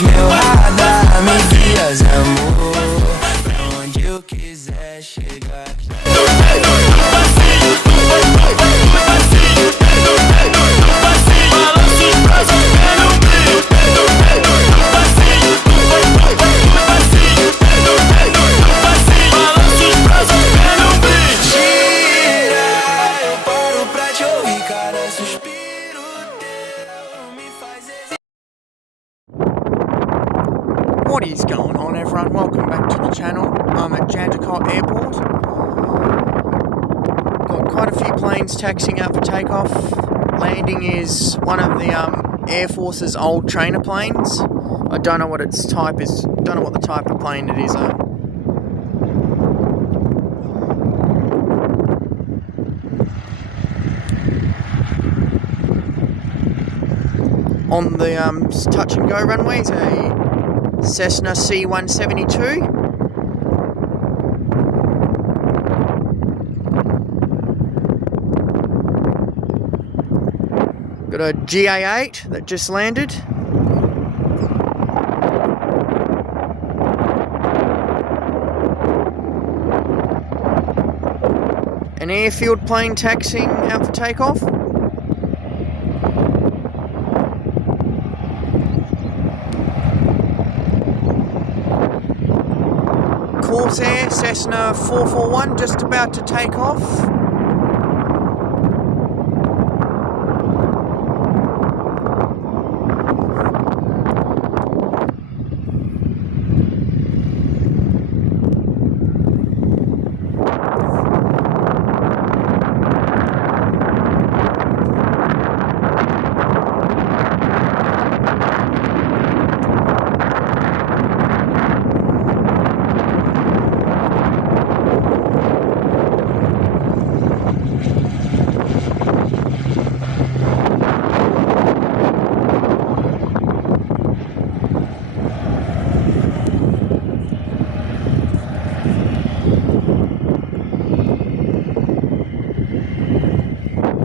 Meu radar me guias, amor, pra onde eu quiser chegar. What is going on, everyone? Welcome back to the channel. I'm at Jandakot Airport. Got quite a few planes taxiing out for takeoff. Landing is one of the Air Force's old trainer planes. I don't know what its type is. Don't know what the type of plane it is though. On the touch and go runway is a Cessna C-172. Got a GA-8 that just landed. An airfield plane taxiing out for takeoff. Corsair Cessna 441 just about to take off.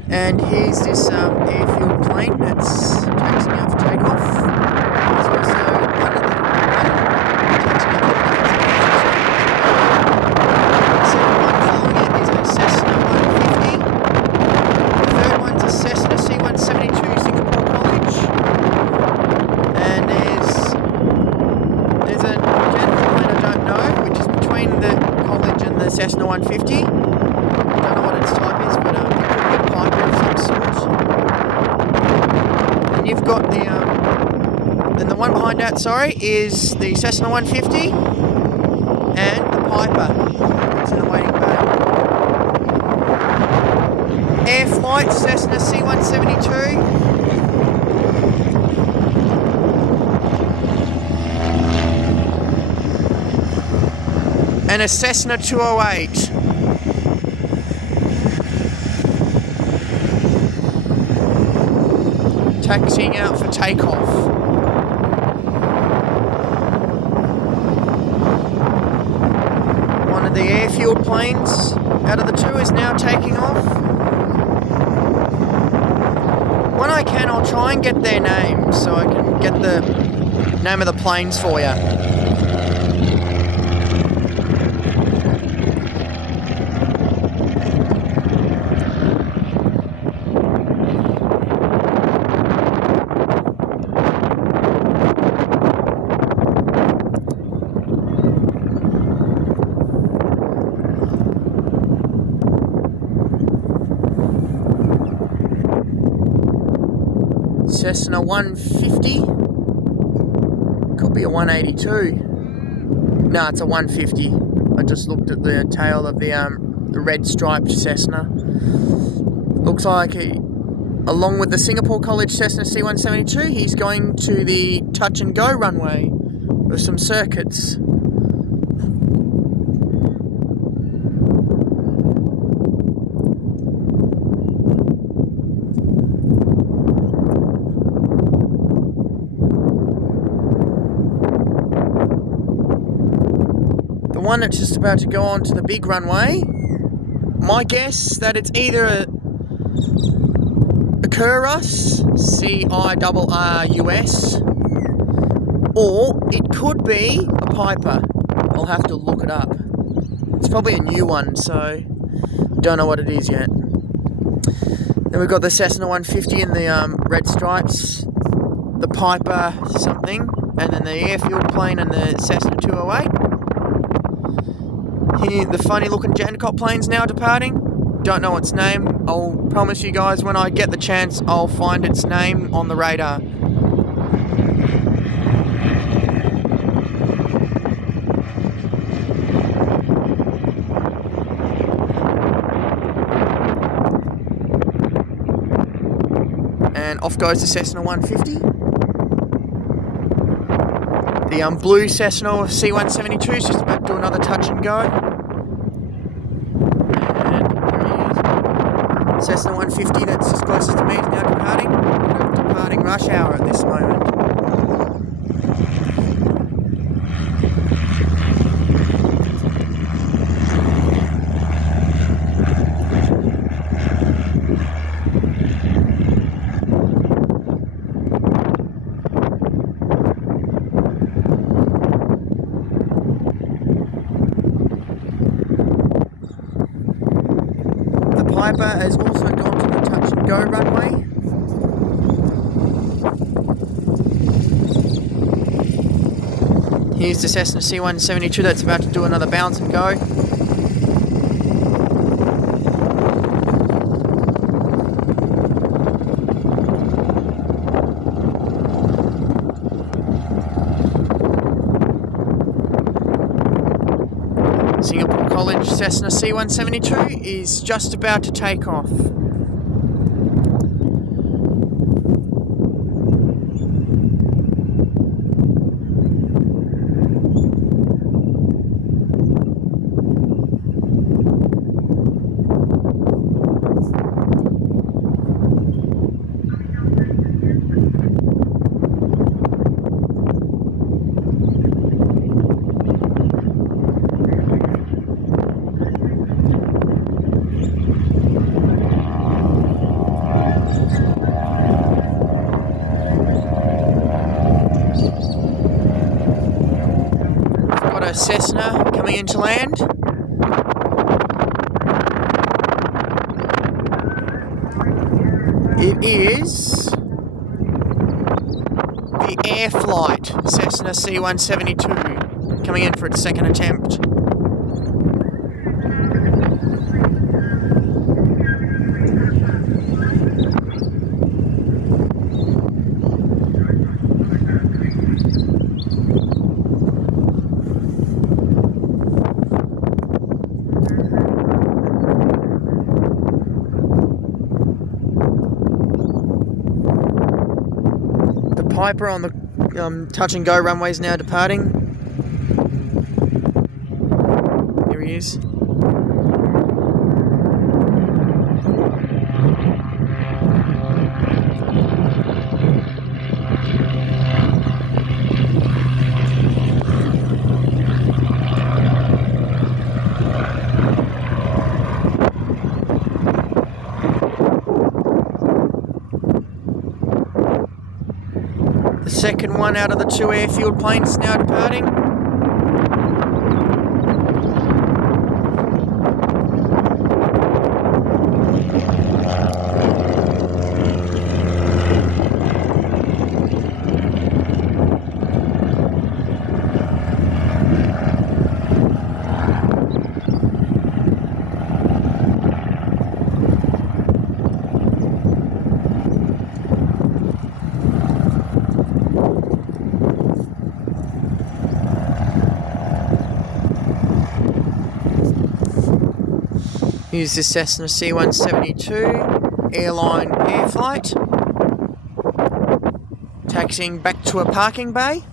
And here's this airfield plane that's taxiing out for takeoff. There's also one of the taxiing out for the second one following it is a Cessna 150. The third one's a Cessna C-172 Singapore College. And there's a general plane I don't know, which is between the College and the Cessna 150. Don't know what its type is, but Piper of some sort. And you've got the then the one behind that, sorry, is the Cessna 150 and the Piper. It's in the waiting bay. Air Flight Cessna C-172. And a Cessna 208. Taxiing out for takeoff. One of the airfield planes out of the two is now taking off. When I can, I'll try and get their names so I can get the name of the planes for you. Cessna 150. Could be a 182. No, it's a 150. I just looked at the tail of the red striped Cessna. Looks like along with the Singapore College Cessna C-172, he's going to the touch and go runway with some circuits. One that's just about to go on to the big runway. My guess that it's either a Cirrus, C-I-R-R-U-S, Or it could be a Piper. I'll have to look it up. It's probably a new one, so don't know what it is yet. Then we've got the Cessna 150 in the red stripes, the Piper something, and then the airfield plane and the Cessna 208. Here, the funny looking jandakot plane's now departing. Don't know its name. I'll promise you guys when I get the chance I'll find its name on the radar. And off goes the Cessna 150. The blue Cessna C172 is just about to do another touch and go. And there he is. Cessna 150 that's as closest to me is now departing. Departing rush hour at this moment. Piper has also gone to the touch and go runway. Here's the Cessna C172 that's about to do another bounce and go. Singapore College Cessna C172 is just about to take off. Cessna coming into land. It is the Air Flight Cessna C172 coming in for its second attempt. Piper on the touch and go runway is now departing. Here he is. The second one out of the two airfield planes is now departing. Here's the Cessna C172 airline air flight, taxiing back to a parking bay.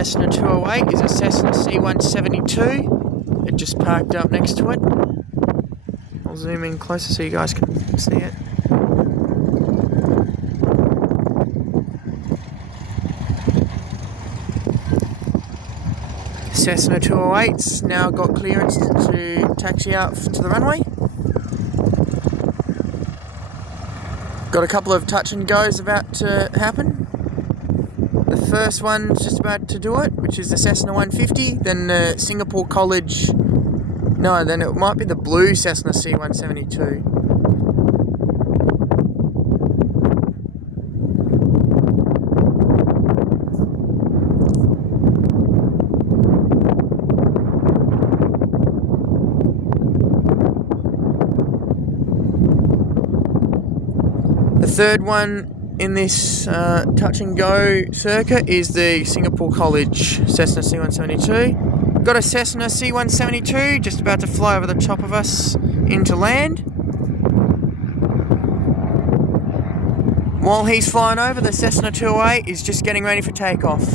Cessna 208 is a Cessna C172. It just parked up next to it. I'll zoom in closer so you guys can see it. Cessna 208's now got clearance to taxi out to the runway. Got a couple of touch and goes about to happen. The first one's just about to do it, which is the Cessna 150, then the Singapore College, no, then it might be the blue Cessna C172. The third one in this touch and go circuit is the Singapore College Cessna C172. Got a Cessna C172 just about to fly over the top of us into land. While he's flying over, the Cessna 208 is just getting ready for takeoff.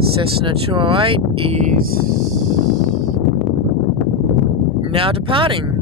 Cessna 208 is now departing.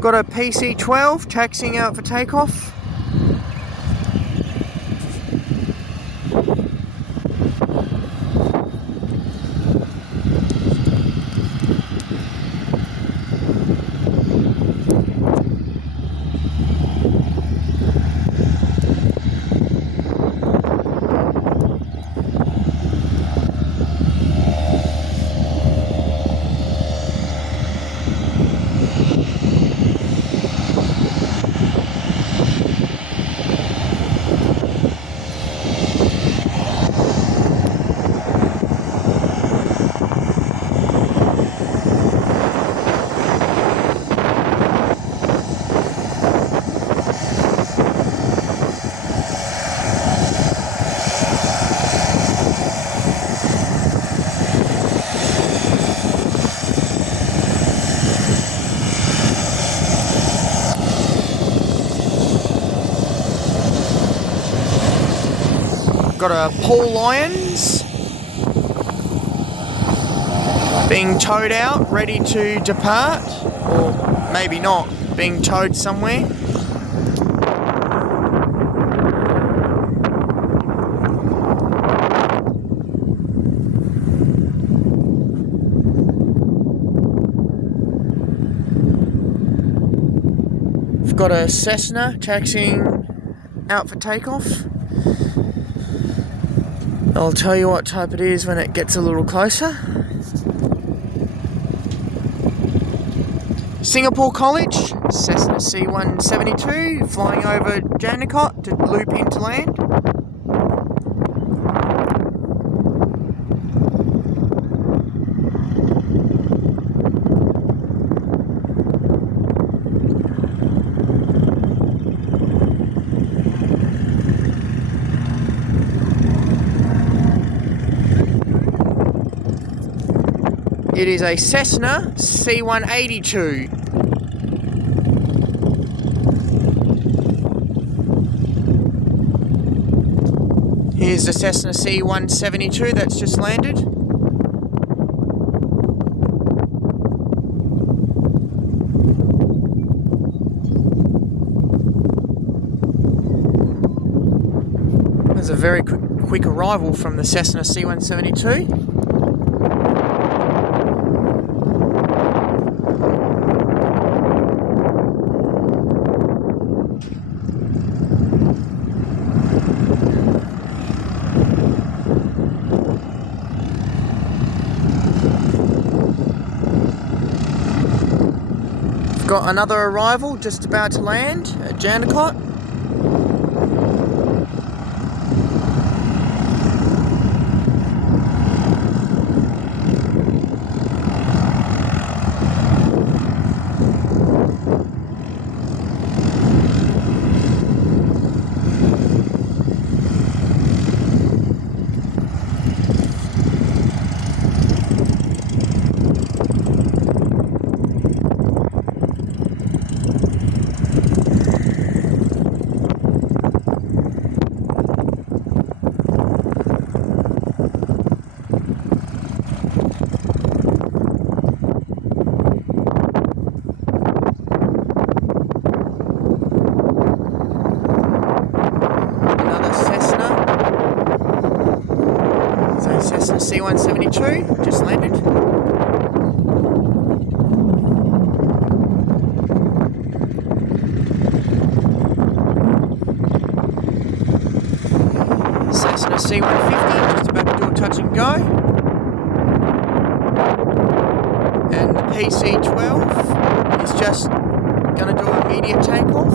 Got a PC-12 taxiing out for takeoff. Got a Paul Lyons being towed out, ready to depart, or maybe not, being towed somewhere. We've got a Cessna taxiing out for takeoff. I'll tell you what type it is when it gets a little closer. Singapore College, Cessna C172, flying over Jandakot to loop into land. It is a Cessna C182. Here's the Cessna C172 that's just landed. very quick arrival from the Cessna C-172. Got another arrival just about to land at Jandakot. Cessna C-172 just landed. Cessna C-150 just about to do a touch and go. And the PC-12 is just going to do an immediate takeoff.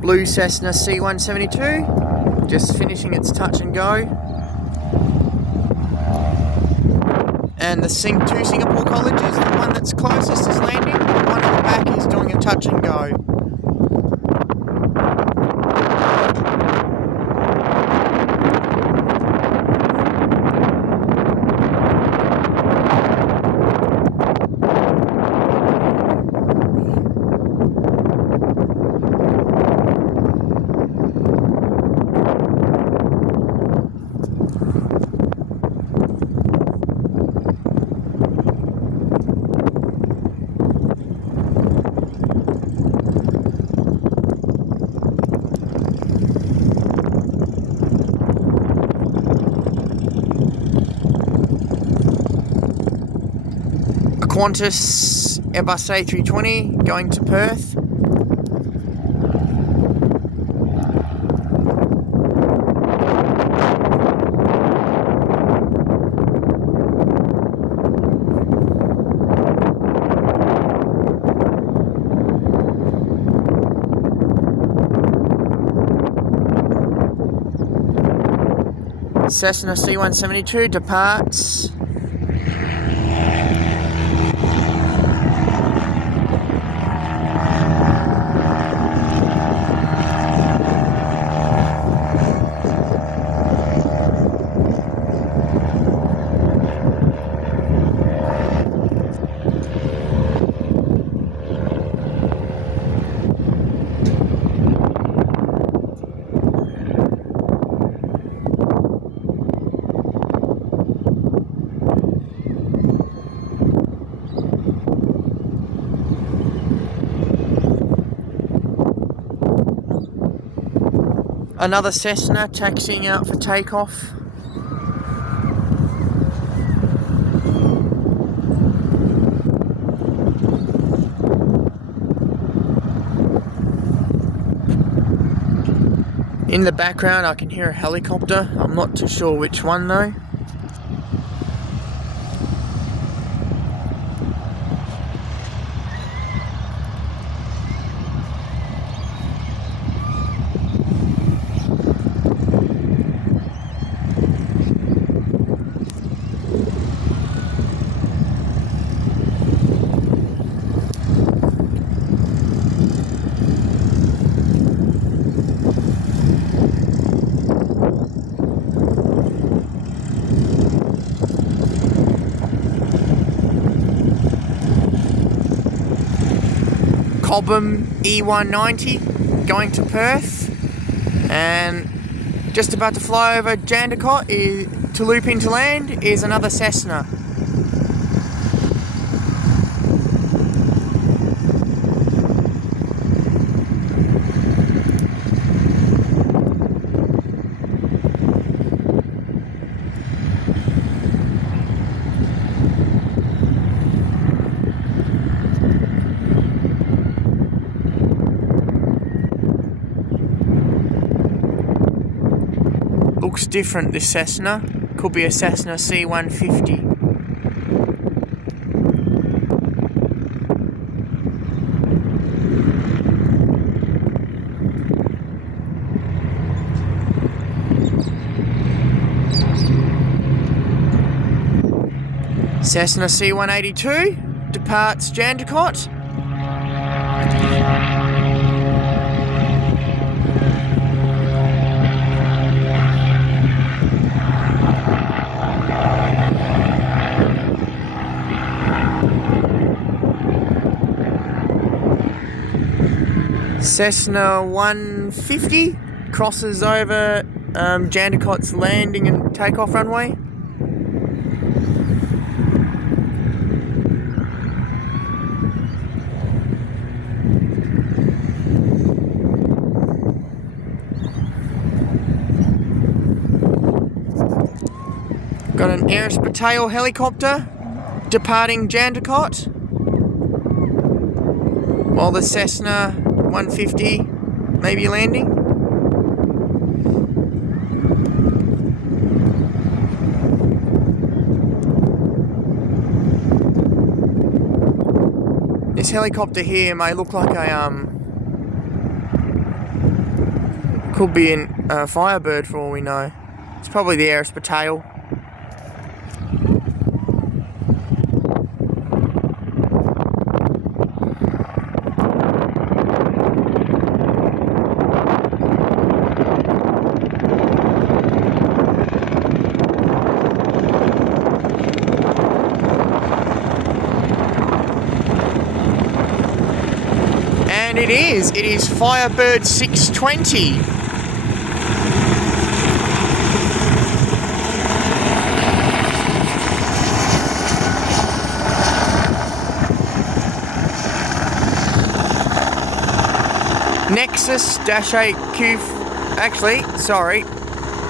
Blue Cessna C-172, just finishing its touch and go. And the two Singapore colleges, the one that's closest is landing, the one at the back is doing a touch and go. Qantas Airbus A320 going to Perth. Cessna C-172 departs. Another Cessna taxiing out for takeoff. In the background I can hear a helicopter. I'm not too sure which one though. Cobham E190 going to Perth, and just about to fly over Jandakot to loop into land is another Cessna. Looks different, this Cessna. Could be a Cessna C150. Cessna C182 departs Jandakot. Cessna 150 crosses over Jandakot's landing and takeoff runway. Got an Aerospace helicopter departing Jandakot, while the Cessna 150 may be landing. This helicopter here may look like a could be a Firebird for all we know. It's probably the Aerospace. And it is Firebird 620. Nexus -8Q, actually, sorry,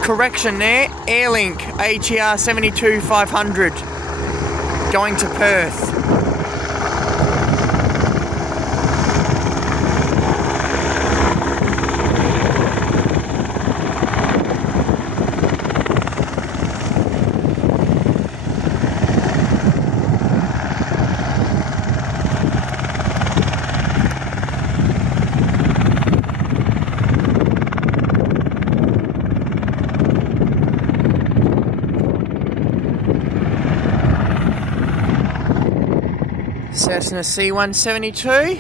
correction there, Airlink ATR 72-500 going to Perth. Cessna C172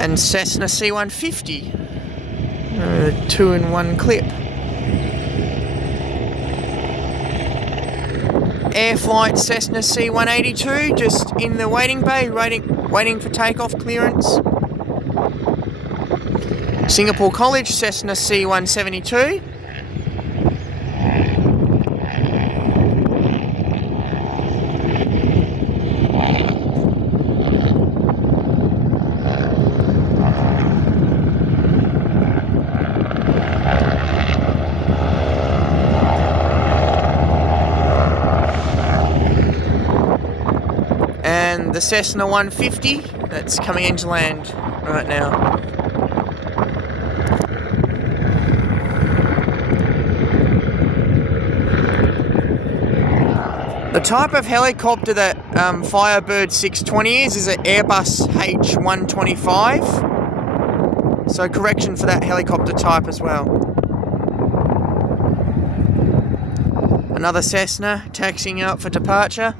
and Cessna C150, 2-in-1 clip. Air Flight Cessna C182 just in the waiting bay, waiting for takeoff clearance. Singapore College Cessna C172. And the Cessna 150 that's coming into land right now. The type of helicopter that Firebird 620 is an Airbus H125. So correction for that helicopter type as well. Another Cessna taxiing out for departure.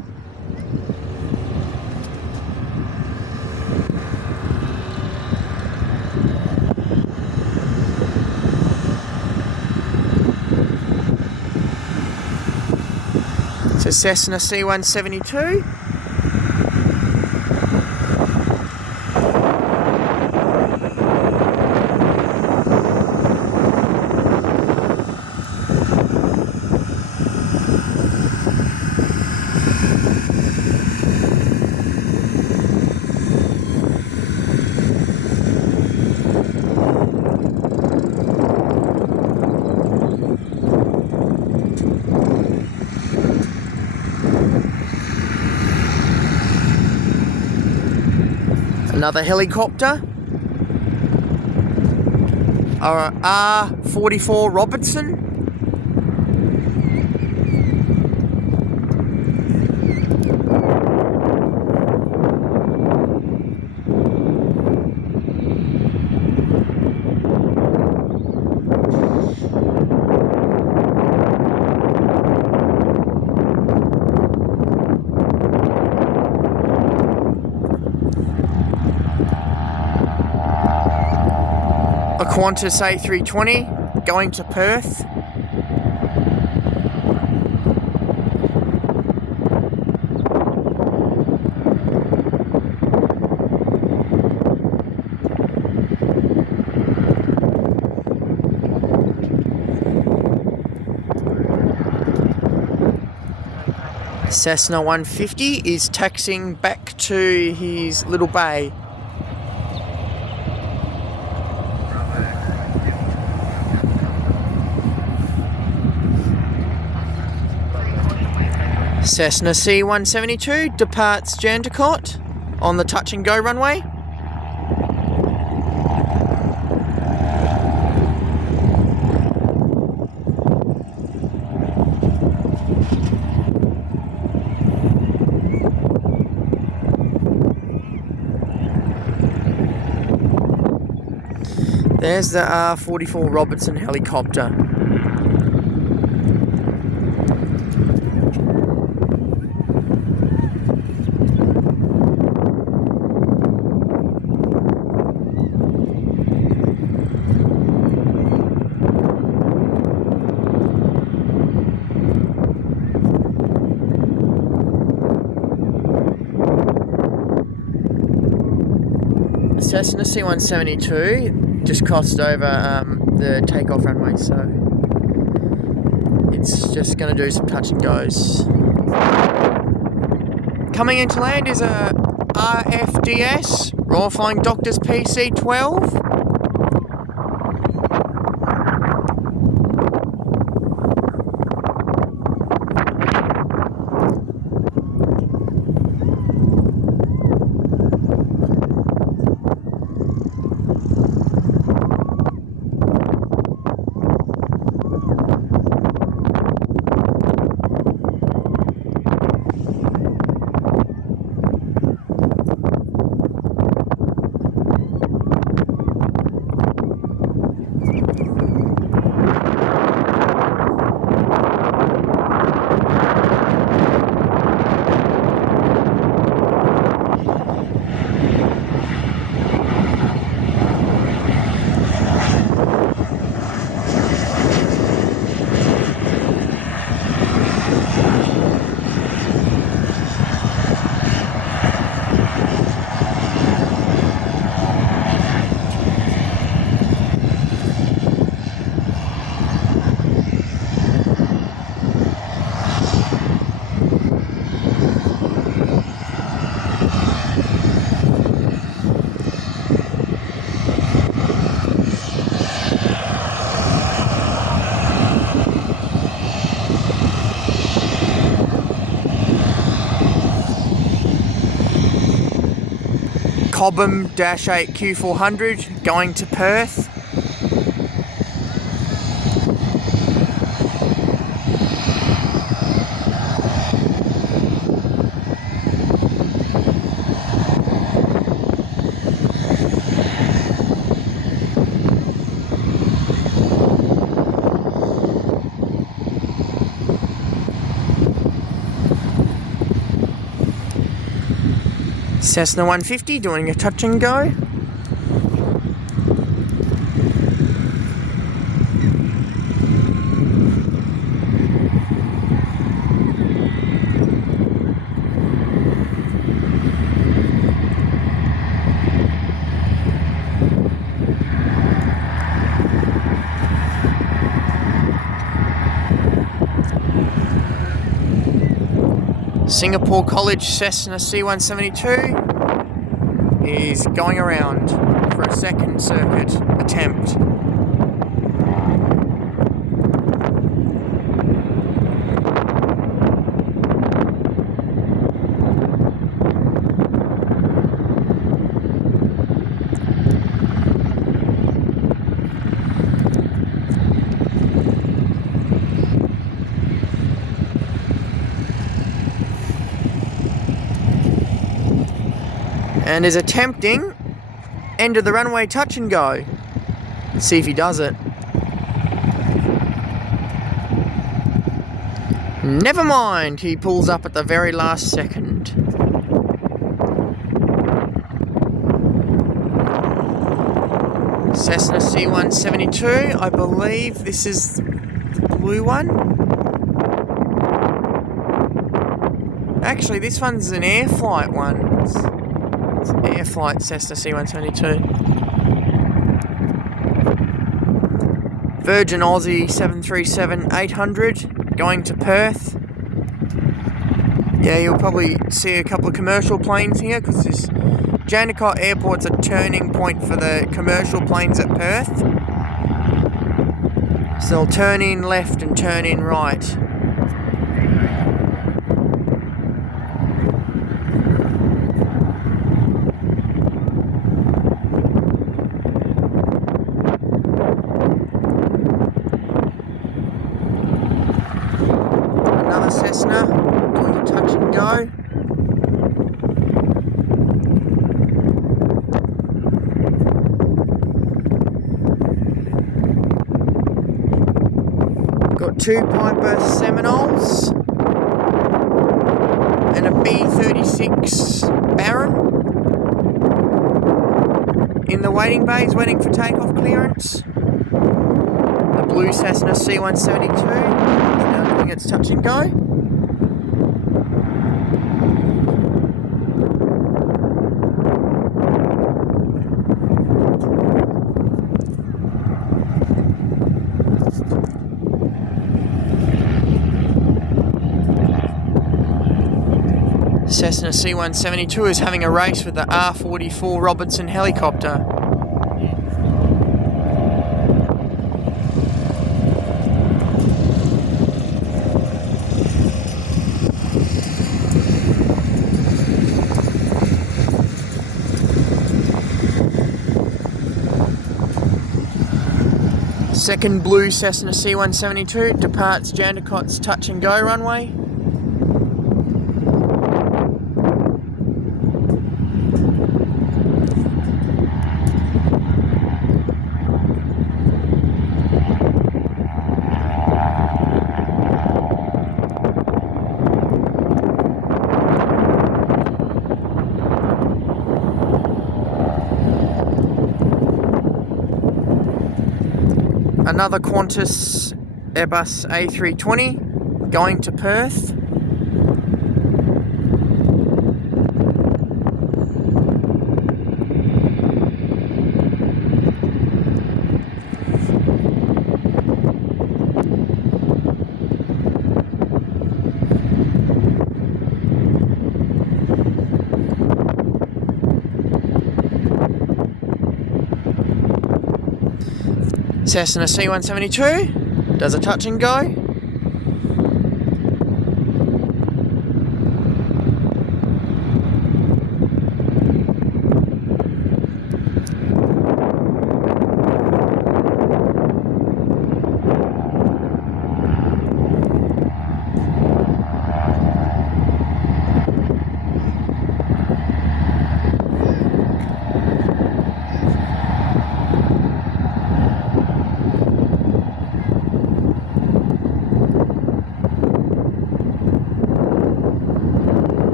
It's a Cessna C172. Another helicopter, R44 Robertson. A Qantas A320 going to Perth. Cessna 150 is taxiing back to his little bay. Cessna C172 departs Jandakot on the touch and go runway. There's the R44 Robertson helicopter. The Cessna C172 just crossed over the takeoff runway, so it's just going to do some touch and goes. Coming into land is a RFDS, Royal Flying Doctors PC-12. Cobham-8 Q400 going to Perth. Cessna 150 doing a touch and go. Singapore College Cessna C172 is going around for a second circuit attempt. And is attempting end of the runway touch and go. Let's see if he does it. Never mind, he pulls up at the very last second. Cessna C172, I believe this is the blue one. Actually, this one's an air flight one. It's air flight Cessna C172. Virgin Aussie 737-800 going to Perth. Yeah, you'll probably see a couple of commercial planes here because this Jandakot Airport's a turning point for the commercial planes at Perth. So they'll turn in left and turn in right. Another Cessna going to touch and go. Got two Piper Seminoles and a B-36 Baron in the waiting bays waiting for takeoff clearance. The blue Cessna C172 is now doing its touch and go. Cessna C172 is having a race with the R44 Robertson helicopter. Second blue Cessna C172 departs Jandakot's touch and go runway. Another Qantas Airbus A320 going to Perth. Cessna C172 does a touch and go.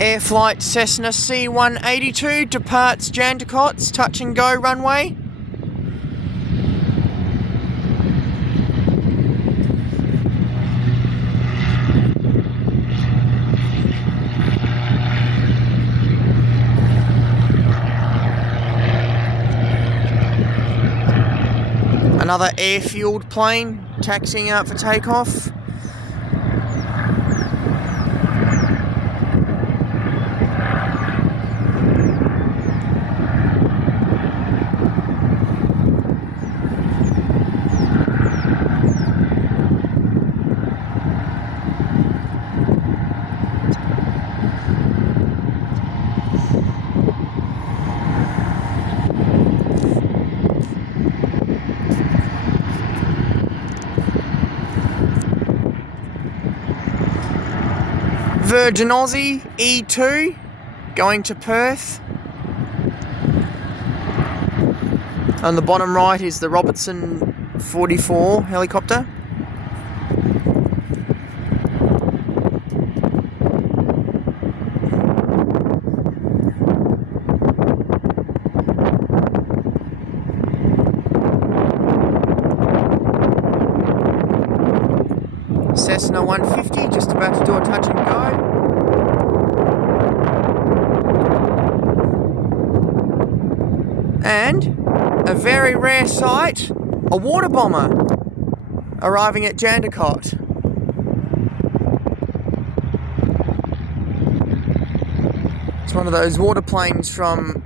Air Flight Cessna C-182 departs Jandakot's touch and go runway. Another air-fueled plane taxiing out for takeoff. Virgin Aussie E2 going to Perth. On the bottom right is the Robertson 44 helicopter. Cessna 150 just about to do a touch and go. And a very rare sight, a water bomber arriving at Jandakot. It's one of those water planes from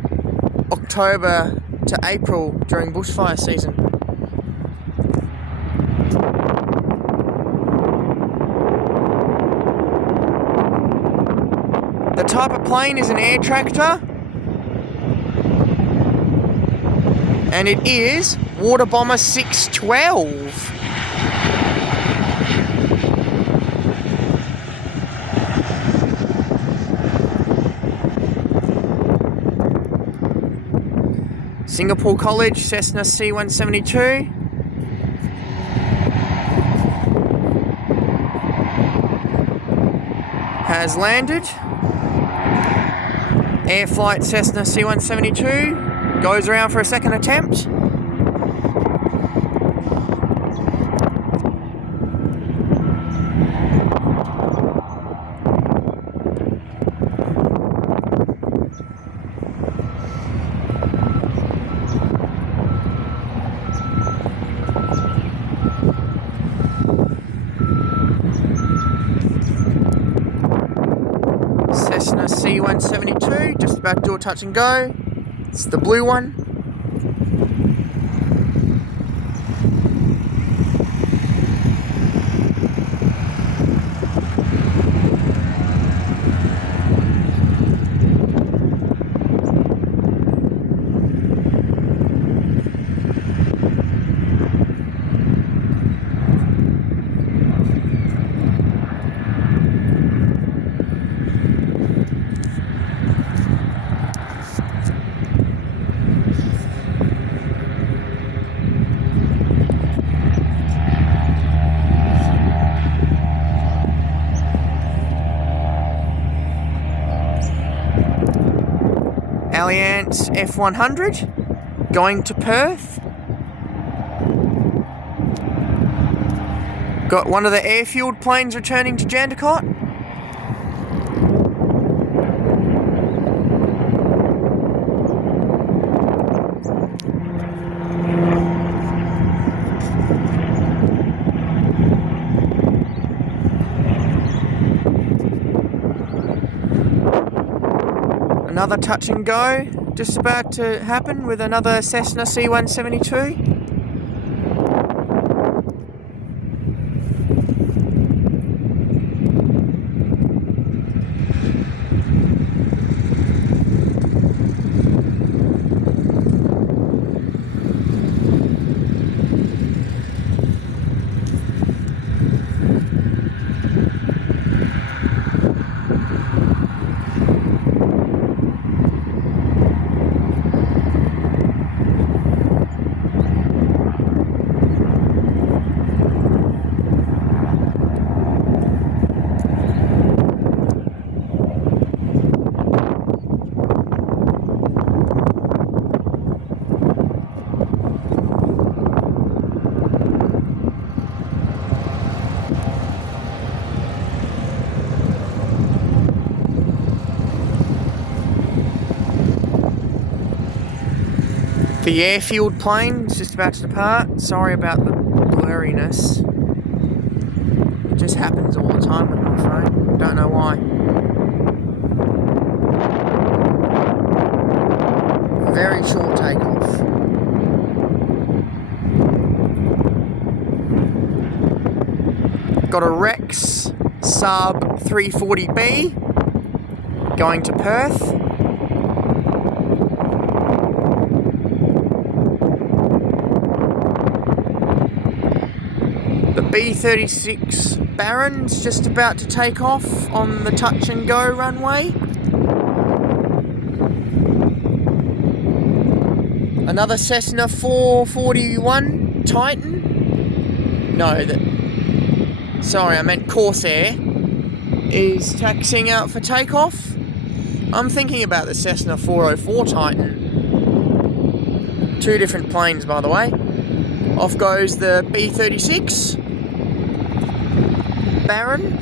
October to April during bushfire season. The type of plane is an air tractor, and it is Water Bomber 612. Singapore College Cessna C-172. Has landed. Air Flight Cessna C-172 goes around for a second attempt. Cessna C-172 just about to do a touch and go. It's the blue one. Alliance F100 going to Perth. Got one of the air-fueled planes returning to Jandakot. Another touch and go just about to happen with another Cessna C-172. The airfield plane is just about to depart. Sorry about the blurriness. It just happens all the time with my phone. Don't know why. Very short takeoff. Got a Rex sub 340B going to Perth. The B-36 Baron's just about to take off on the touch and go runway. Another Cessna 441 Titan. No, sorry, I meant Corsair is taxiing out for takeoff. I'm thinking about the Cessna 404 Titan. Two different planes, by the way. Off goes the B-36 Baron.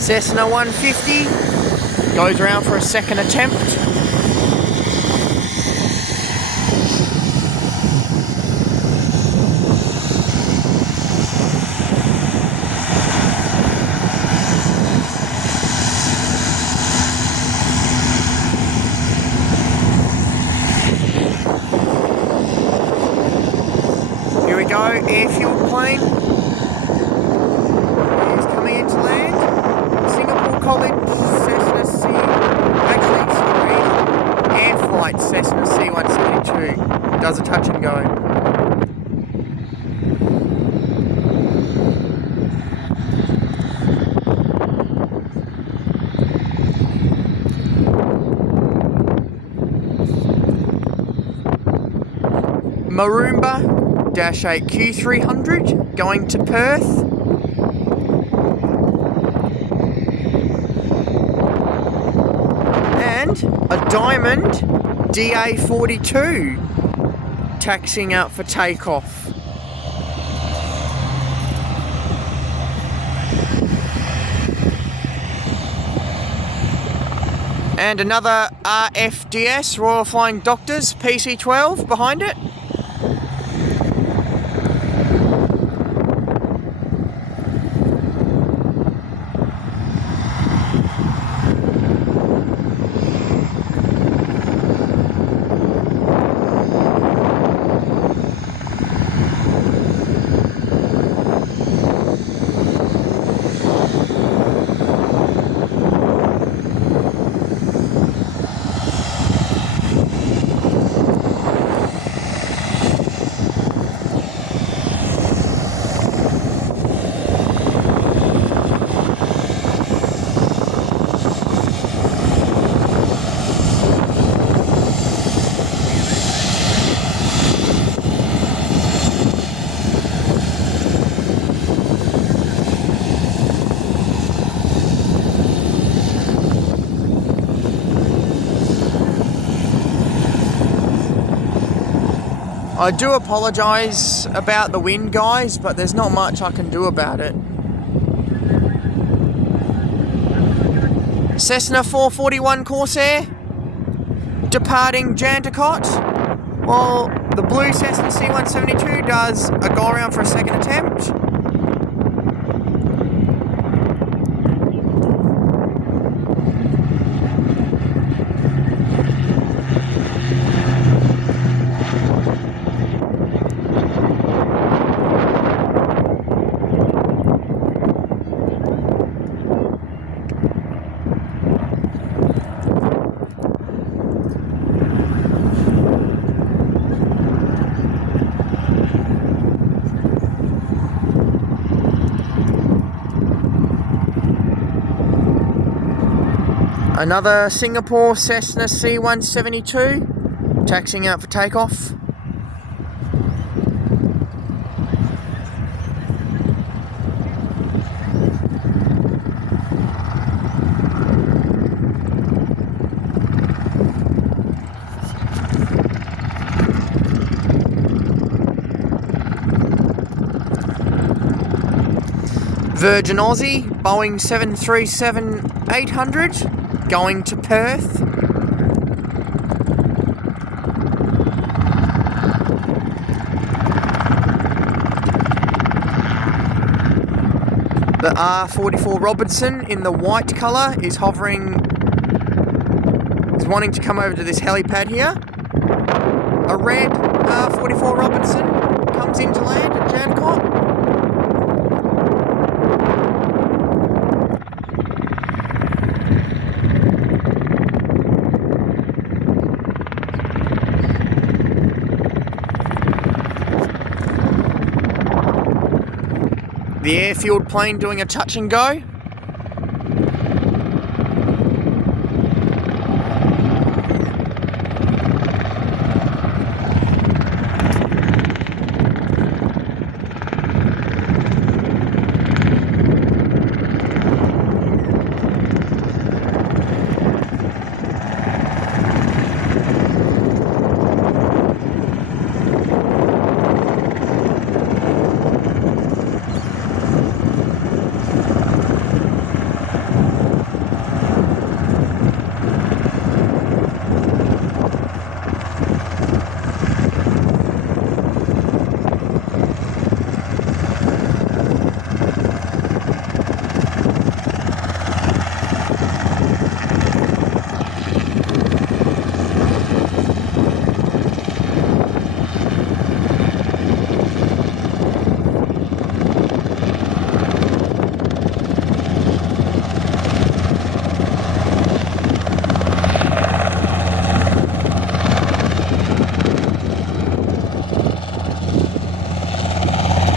Cessna 150 goes around for a second attempt. Here we go, airfield plane. It's coming into land. Singapore College Cessna C, actually sorry, Air Flight Cessna C-172 does a touch and go. Maroomba -8 Q300 going to Perth. A Diamond DA42 taxiing out for takeoff. And another RFDS, Royal Flying Doctors PC-12 behind it. I do apologise about the wind, guys, but there's not much I can do about it. Cessna 441 Corsair departing Jandakot, while the blue Cessna C-172 does a go around for a second attempt. Another Singapore Cessna C-172 taxiing out for takeoff. Virgin Aussie, Boeing 737-800, going to Perth. The R44 Robinson in the white colour is hovering, is wanting to come over to this helipad here. A red R44 Robinson comes into land at Jandakot. The airfield plane doing a touch and go.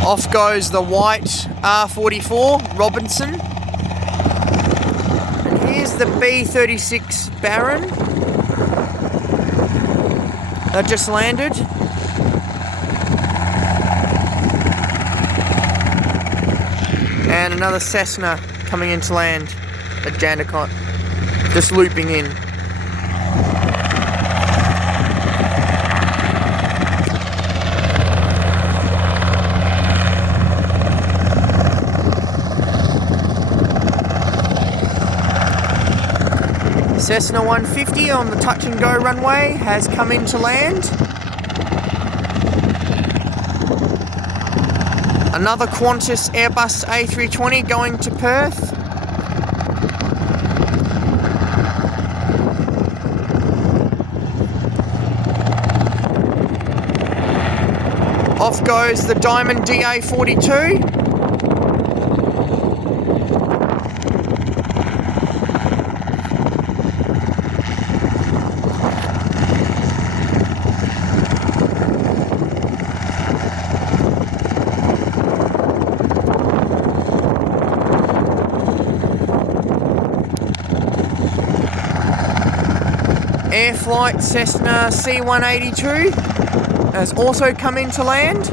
Off goes the white R44 Robinson. And here's the B-36 Baron that just landed. And another Cessna coming into land at Jandakot, just looping in. Cessna 150 on the touch and go runway has come into land. Another Qantas Airbus A320 going to Perth. Off goes the Diamond DA42. Air Flight Cessna C-182 has also come into land.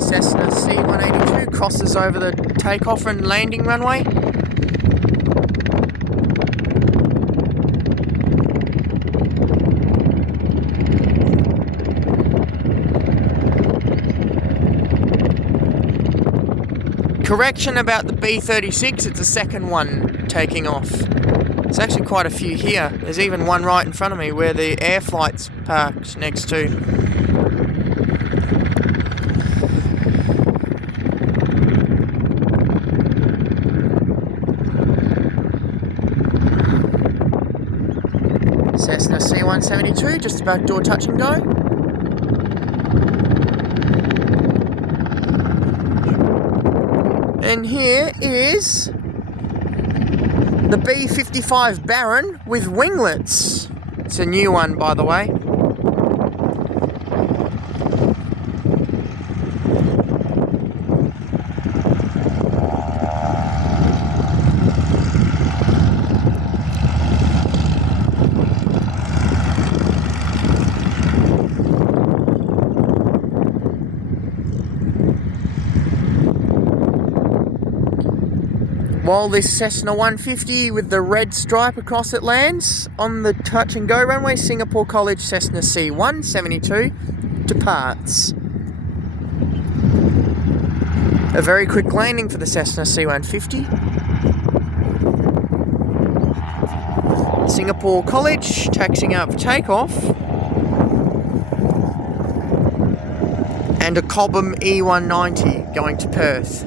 Cessna C-182 crosses over the takeoff and landing runway. Correction about the B-36, it's the second one taking off. There's actually quite a few here. There's even one right in front of me where the air flight's parked next to. Cessna C-172 just about to do a touch and go. And here is the B-55 Baron with winglets. It's a new one, by the way. While this Cessna 150 with the red stripe across it lands on the touch and go runway, Singapore College Cessna C172 departs. A very quick landing for the Cessna C150. Singapore College taxiing out for takeoff. And a Cobham E190 going to Perth.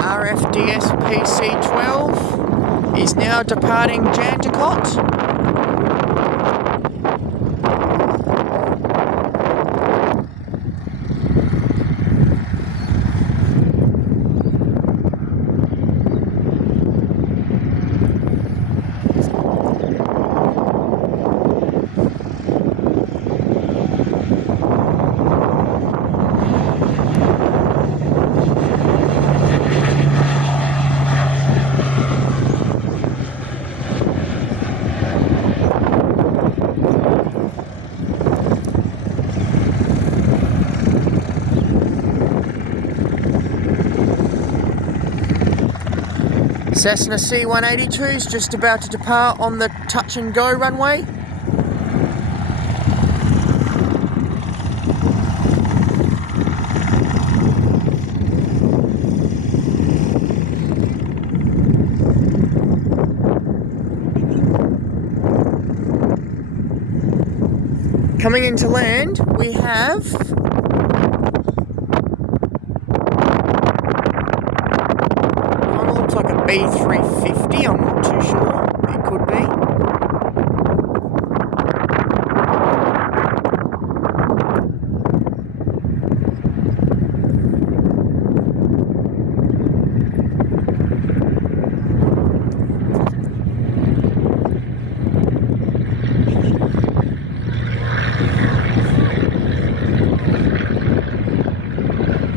RFDS PC-12 is now departing Jandakot. Cessna C182 is just about to depart on the touch and go runway. Coming into land, we have looks like a B350, I'm not too sure, it could be.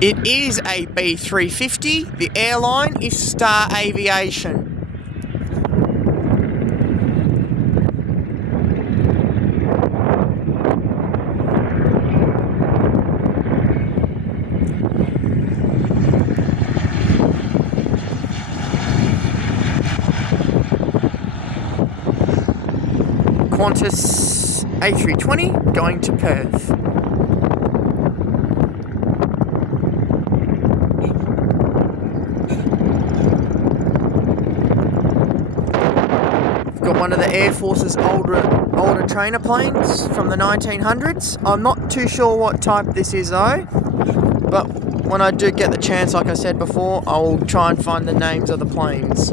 It is a B350. The airline is Star Aviation. Qantas A320 going to Perth. Got one of the Air Force's older trainer planes from the 1900s. I'm not too sure what type this is though, but when I do get the chance, like I said before, I'll try and find the names of the planes.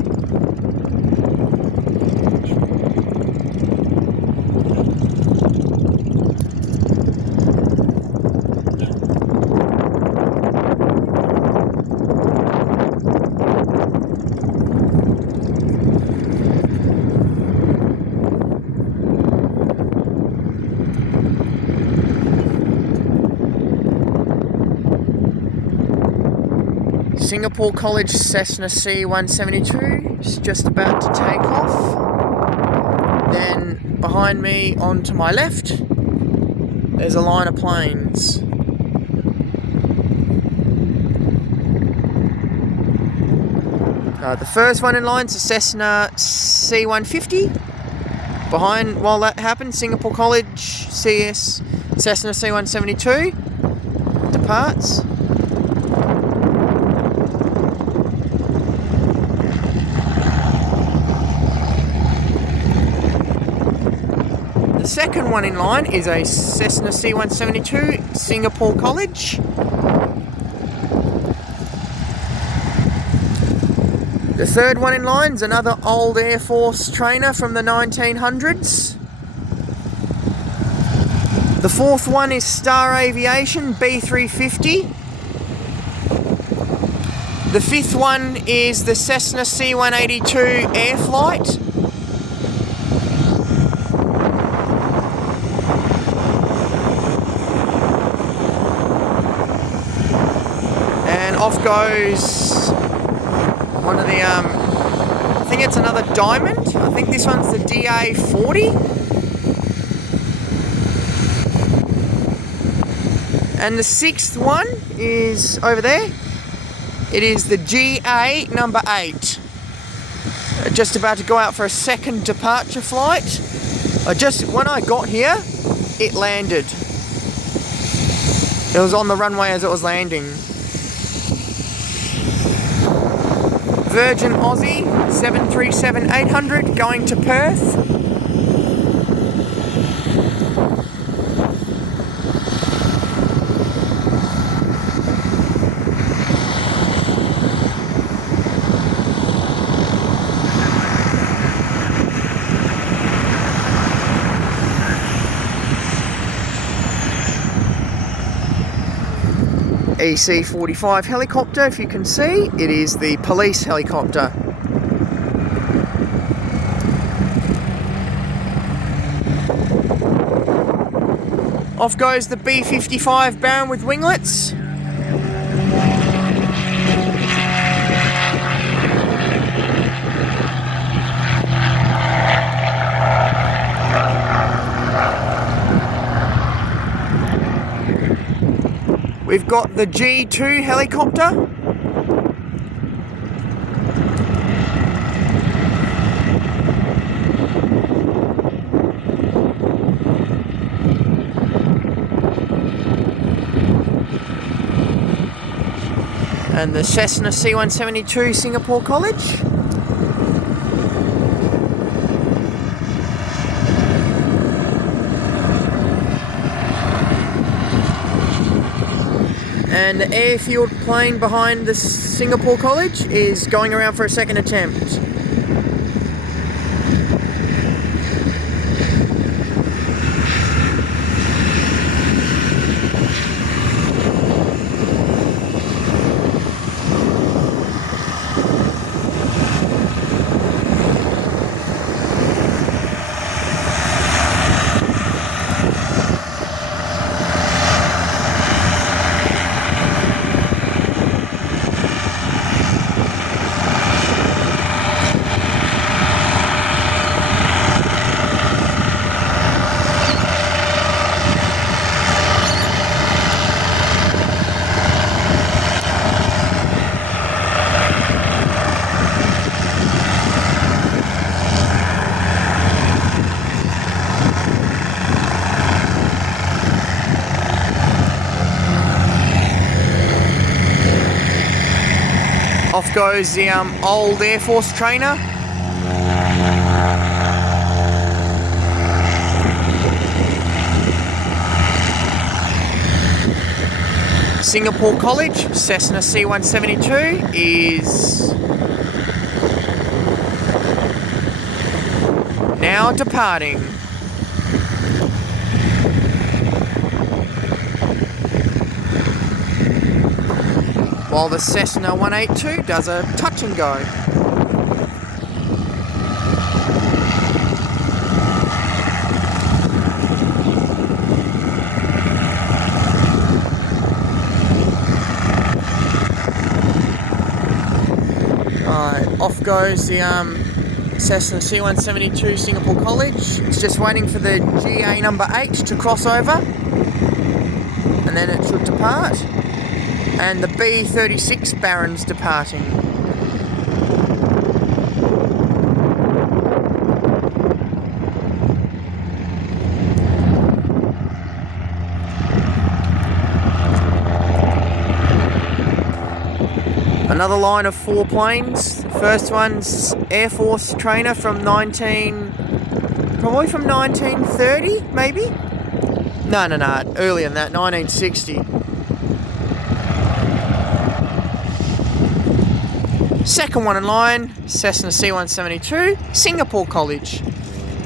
Singapore College Cessna C172 is just about to take off. Then behind me on to my left, there's a line of planes. The first one in line is a Cessna C150. Behind, while that happens, Singapore College CS Cessna C172 departs. The second one in line is a Cessna C172 Singapore College. The third one in line's another old Air Force trainer from the 1900s. The fourth one is Star Aviation B350. The fifth one is the Cessna C182 Air Flight. And off goes one of the, I think it's another Diamond. I think this one's the DA40. And the sixth one is over there. It is the GA number 8. Just about to go out for a second departure flight. When I got here, it landed. It was on the runway as it was landing. Virgin Aussie 737-800 going to Perth. EC-45 helicopter, if you can see, it is the police helicopter. Off goes the B-55 Baron with winglets. We've got the G2 helicopter. And the Cessna C172 Singapore College. And the airfield plane behind the Singapore College is going around for a second attempt. Off goes the old Air Force trainer. Singapore College, Cessna C172 is now departing. While the Cessna 182 does a touch and go. Off goes the Cessna C172 Singapore College. It's just waiting for the GA number 8 to cross over, and then it should depart. And the B-36 Baron's departing. Another line of 4 planes. The first one's Air Force trainer from probably from 1930, maybe? No, earlier than that, 1960. Second one in line, Cessna C-172, Singapore College.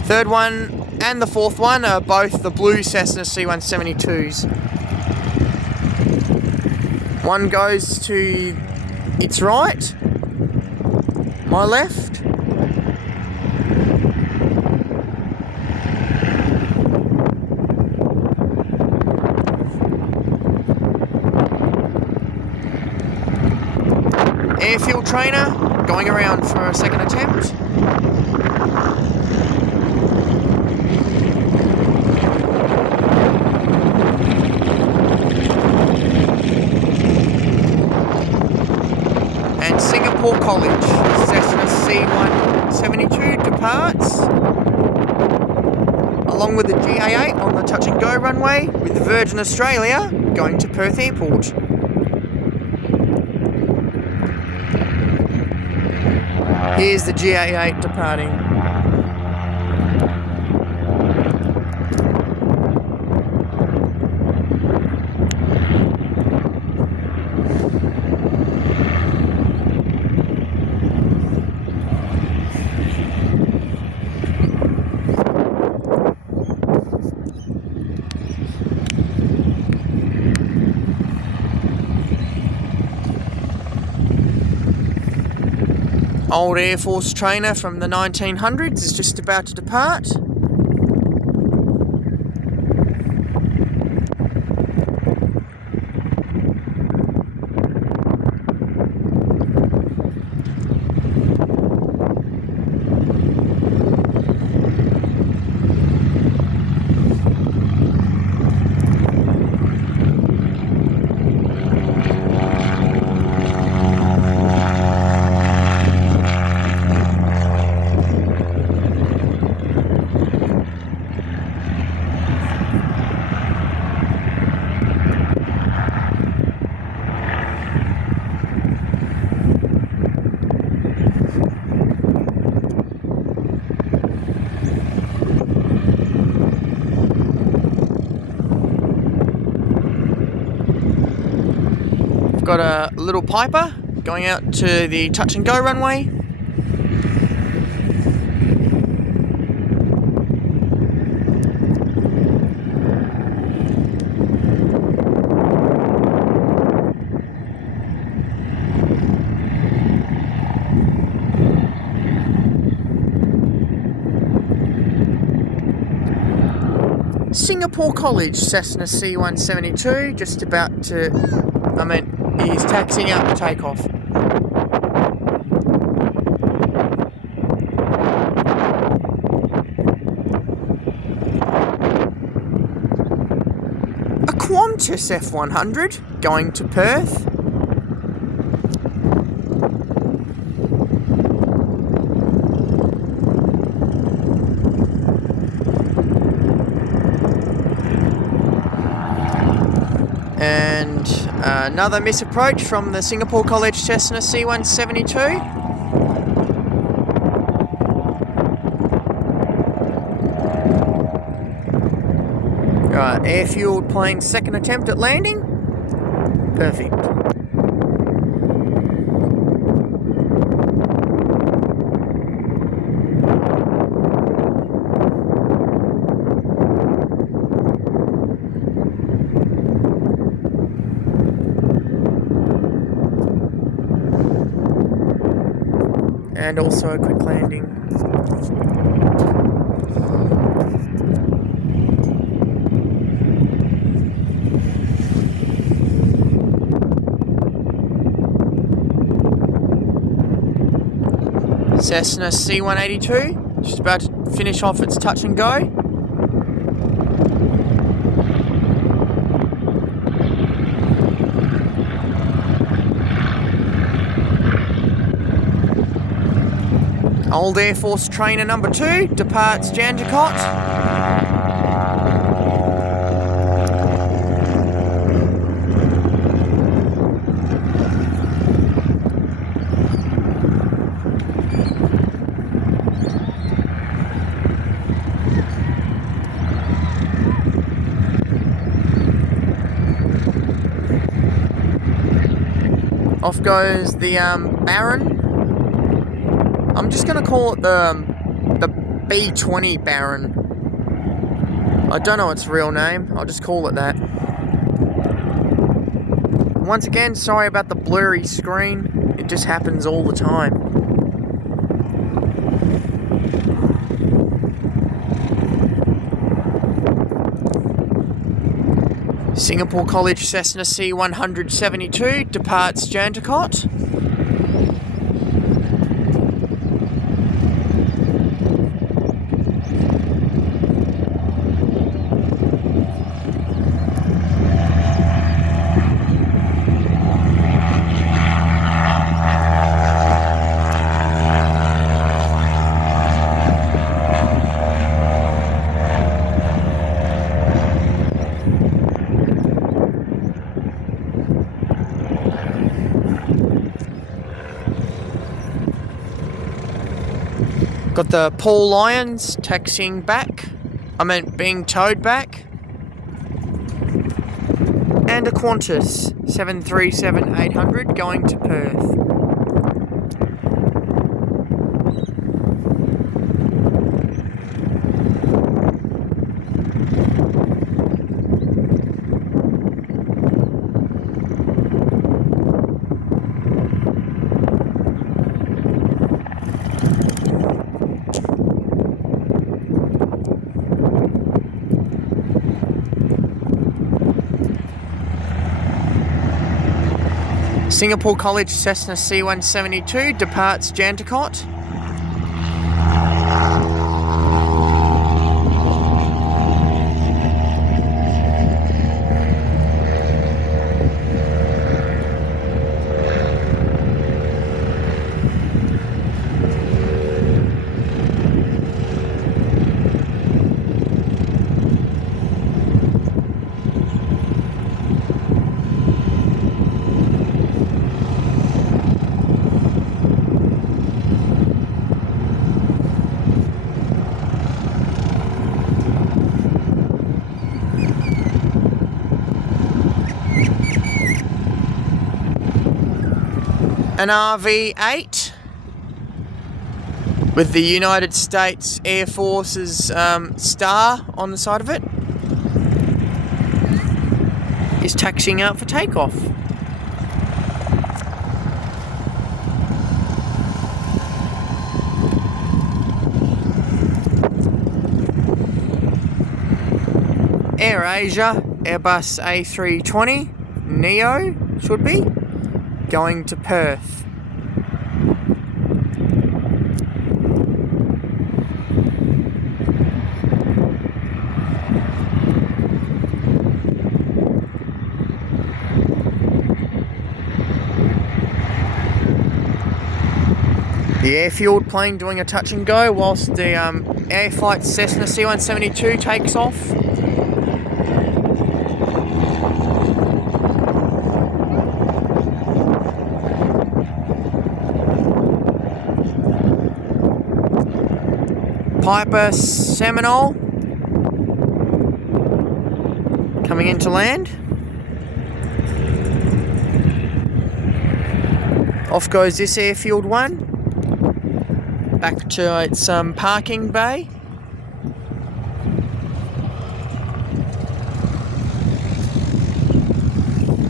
Third one and the fourth one are both the blue Cessna C-172s. One goes to its right, my left. Airfield trainer going around for a second attempt. And Singapore College, Cessna C-172 departs along with the GA8 on the touch and go runway with Virgin Australia going to Perth Airport. Here's the GA8 departing. Old Air Force trainer from the 1900s is just about to depart. Got a little Piper going out to the touch and go runway. Singapore College Cessna C-172 just about to, he's taxiing out to take off. A Qantas F-100 going to Perth. And another misapproach from the Singapore College Cessna C-172. Right, air-fueled plane second attempt at landing. Perfect. And also a quick landing. Cessna C-182, just about to finish off its touch and go. Old Air Force trainer number 2 departs Jandakot. Off goes the Baron I'm just going to call it the B-20 Baron. I don't know its real name. I'll just call it that. Once again, sorry about the blurry screen. It just happens all the time. Singapore College Cessna C172 departs Jandakot. Got the Paul Lyons taxiing back. Being towed back. And a Qantas 737-800 going to Perth. Singapore College Cessna C172 departs Jandakot. An RV-8 with the United States Air Force's star on the side of it is taxiing out for takeoff. AirAsia Airbus A320 Neo should be going to Perth. The airfield plane doing a touch and go whilst the Air Flight Cessna C172 takes off. Piper Seminole coming into land. Off goes this airfield one, back to its parking bay.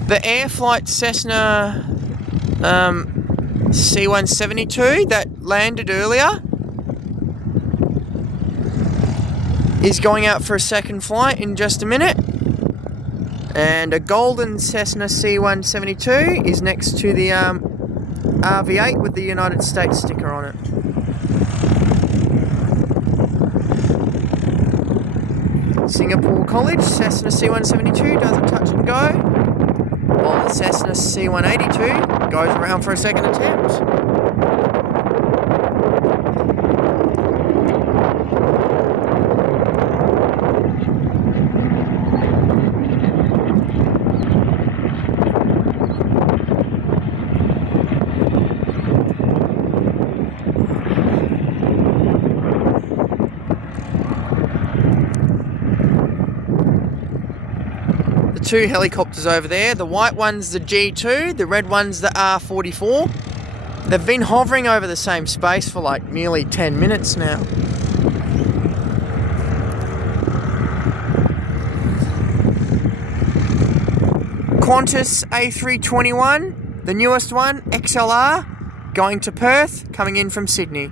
The Air Flight Cessna C172 that landed earlier is going out for a second flight in just a minute. And a golden Cessna C172 is next to the RV-8 with the United States sticker on it. Singapore College Cessna C172 does a touch and go, while the Cessna C182 goes around for a second attempt. Two helicopters over there. The white one's the G2, the red one's the R44. They've been hovering over the same space for like nearly 10 minutes now. Qantas A321, the newest one, XLR, going to Perth, coming in from Sydney.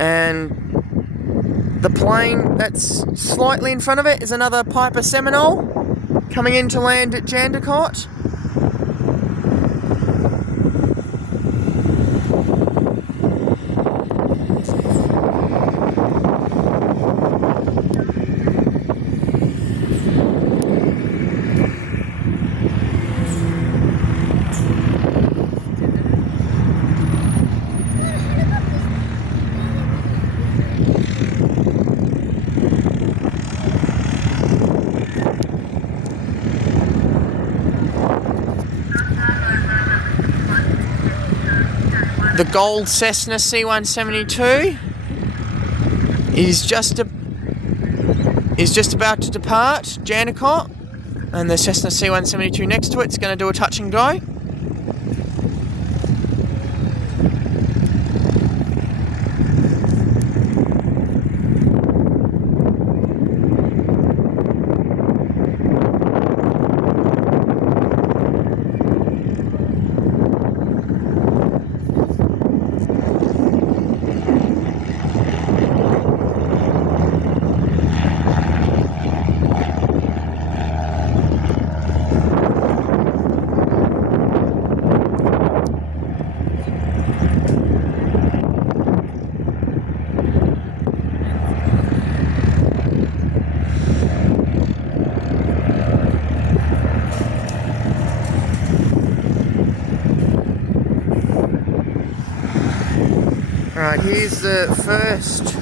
And the plane that's slightly in front of it is another Piper Seminole coming in to land at Jandakot. The gold Cessna C172 is just about to depart Jandakot, and the Cessna C172 next to it's going to do a touch and go. Alright, here's the first.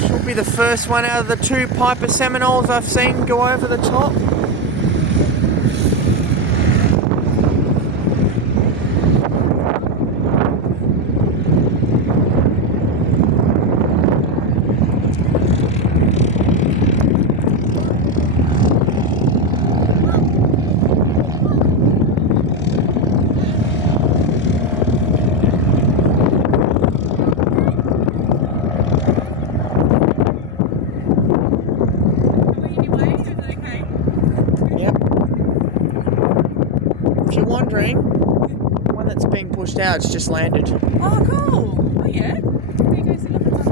Should be the first one out of the two Piper Seminoles I've seen go over the top. If you're wondering, the one that's being pushed out, it's just landed. Oh, cool. Oh, yeah. Can you go see what it's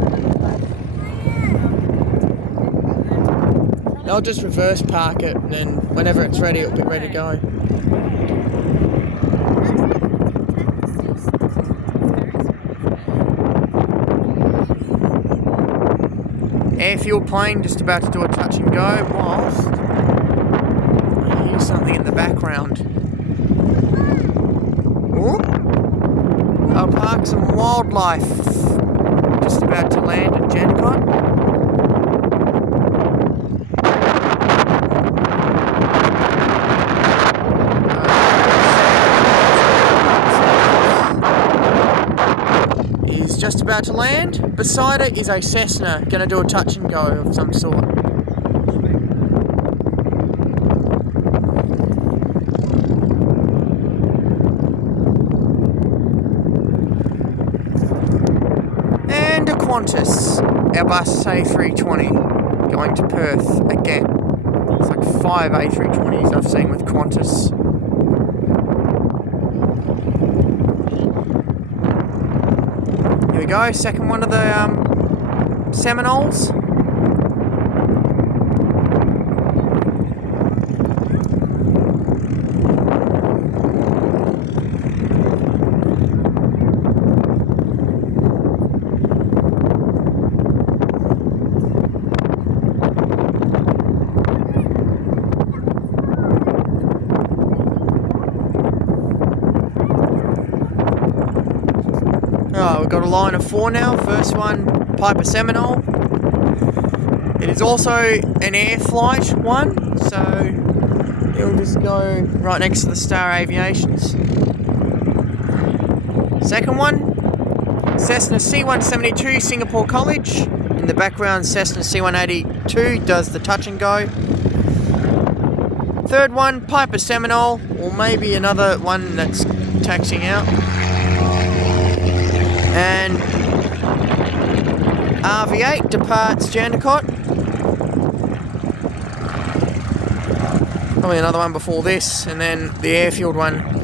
on? I'll just reverse park it, and then whenever it's ready, it'll be ready to go. Air fuel plane just about to do a touch and go whilst I hear something in the background. I'll park some wildlife just about to land at Jandakot. Is just about to land. Beside it is a Cessna, going to do a touch and go of some sort. And a Qantas, Airbus A320, going to Perth again. It's like 5 A320s I've seen with Qantas. Here we go, second one of the Seminoles. Oh, we've got a line of 4 now. First one, Piper Seminole. It is also an air flight one, so it'll just go right next to the Star Aviations. Second one, Cessna C172 Singapore College in the background Cessna C182 does the touch and go. Third one, Piper Seminole, or maybe another one that's taxiing out. And RV8 departs Jandakot. Probably another one before this, and then the airfield one.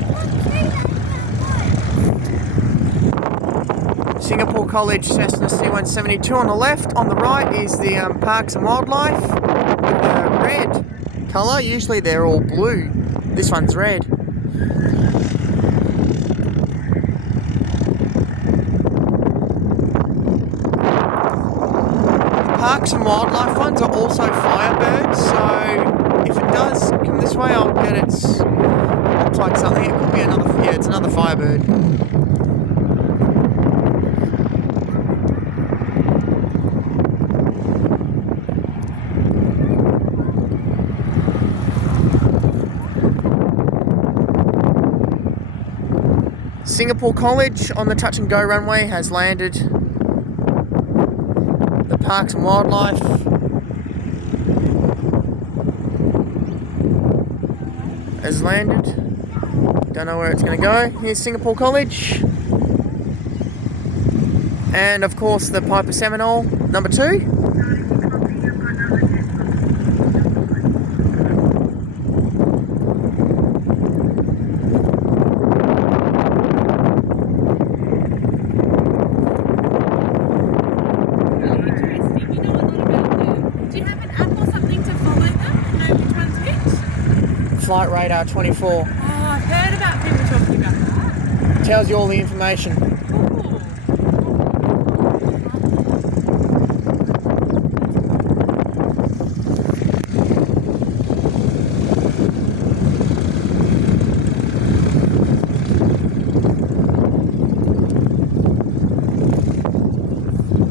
Singapore College Cessna C172 on the left. On the right is the Parks and Wildlife with the red colour. Usually they're all blue. This one's red. Parks and Wildlife ones are also Firebirds, so if it does come this way, I'll get its. Looks like something. It could be another. Yeah, it's another Firebird. Singapore College on the touch and go runway has landed. The Parks and Wildlife has landed. Don't know where it's going to go. Here's Singapore College. And of course the Piper Seminole, number 2. Flight radar 24. Oh, I've heard about people talking about that. Tells you all the information. Cool.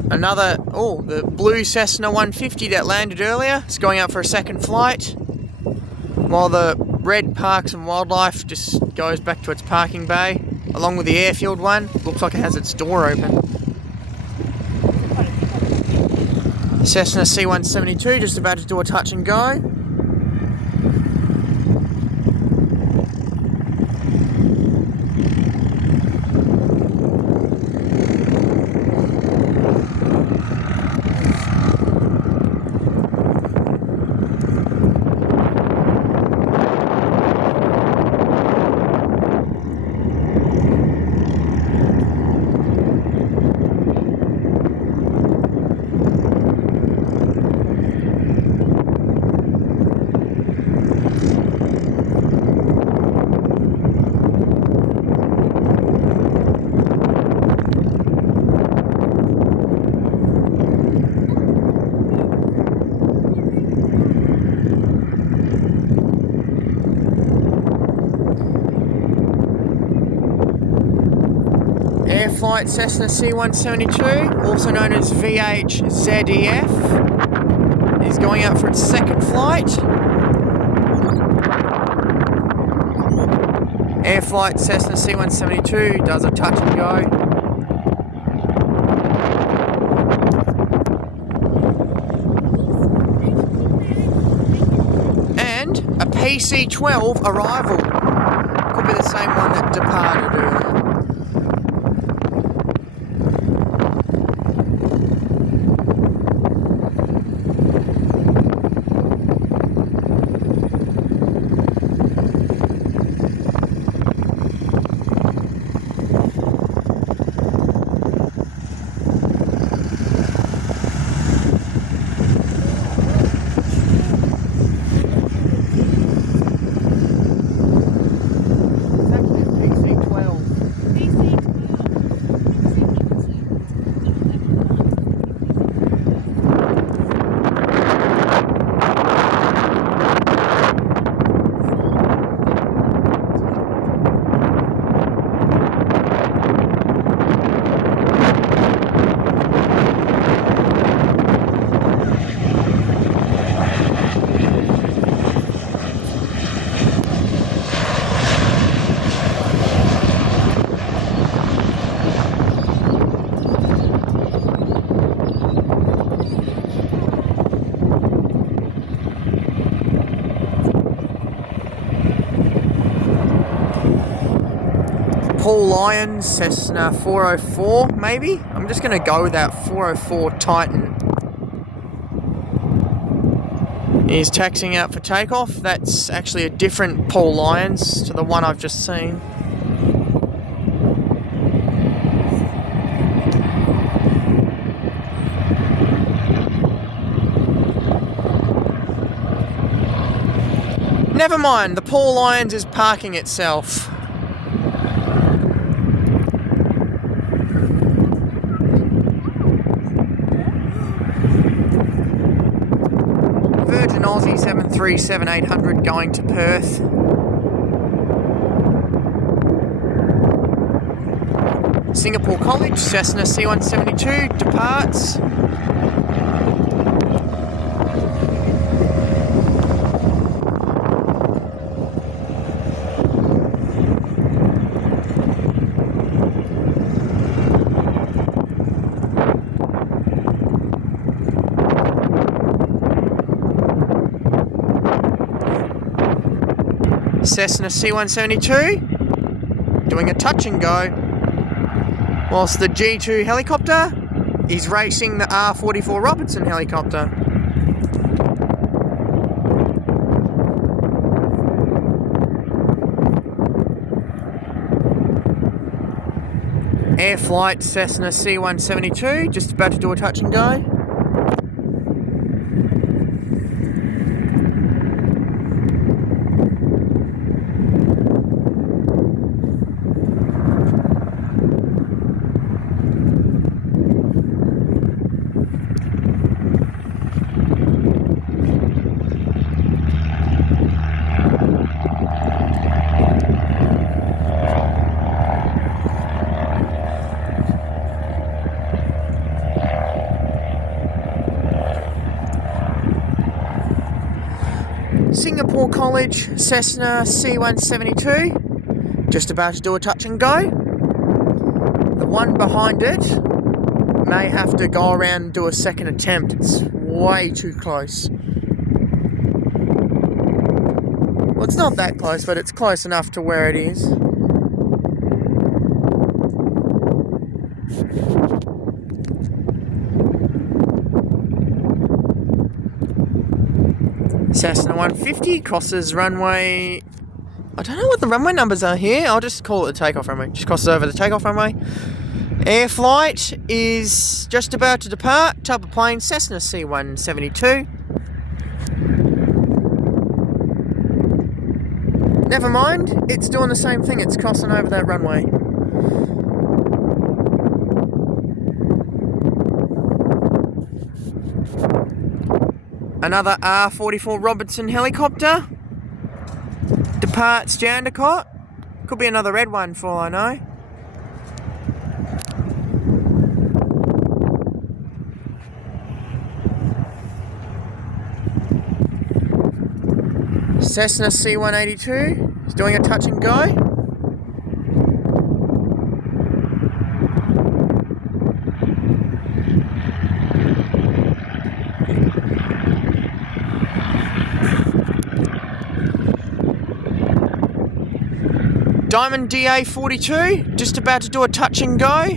Another, the blue Cessna 150 that landed earlier is going out for a second flight, while the red Parks and Wildlife just goes back to its parking bay, along with the airfield one. Looks like it has its door open. Cessna C172 just about to do a touch and go. Air Flight Cessna C172, also known as VHZEF, is going out for its second flight. Air Flight Cessna C172 does a touch and go. And a PC-12 arrival. Could be the same one that departed earlier. It's actually a PC-12. Paul Lyons, Cessna 404 maybe? I'm just going to go with that 404 Titan. He's taxiing out for takeoff. That's actually a different Paul Lyons to the one I've just seen. Never mind, the Paul Lyons is parking itself. Virgin Aussie 737-800 going to Perth. Singapore College, Cessna C172 departs. Cessna C172 doing a touch and go, whilst the G2 helicopter is racing the R44 Robertson helicopter. Air Flight Cessna C172 just about to do a touch and go. Singapore College Cessna C172 just about to do a touch and go. The one behind it may have to go around and do a second attempt. It's way too close. Well, it's not that close, but it's close enough to where it is. Cessna 150 crosses runway. I don't know what the runway numbers are here. I'll just call it the takeoff runway. Just crosses over the takeoff runway. Air Flight is just about to depart. Type of plane Cessna C172. Never mind, it's doing the same thing. It's crossing over that runway. Another R44 Robertson helicopter departs Jandakot. Could be another red one for all I know. Cessna C182 is doing a touch and go. Diamond DA42 just about to do a touch and go.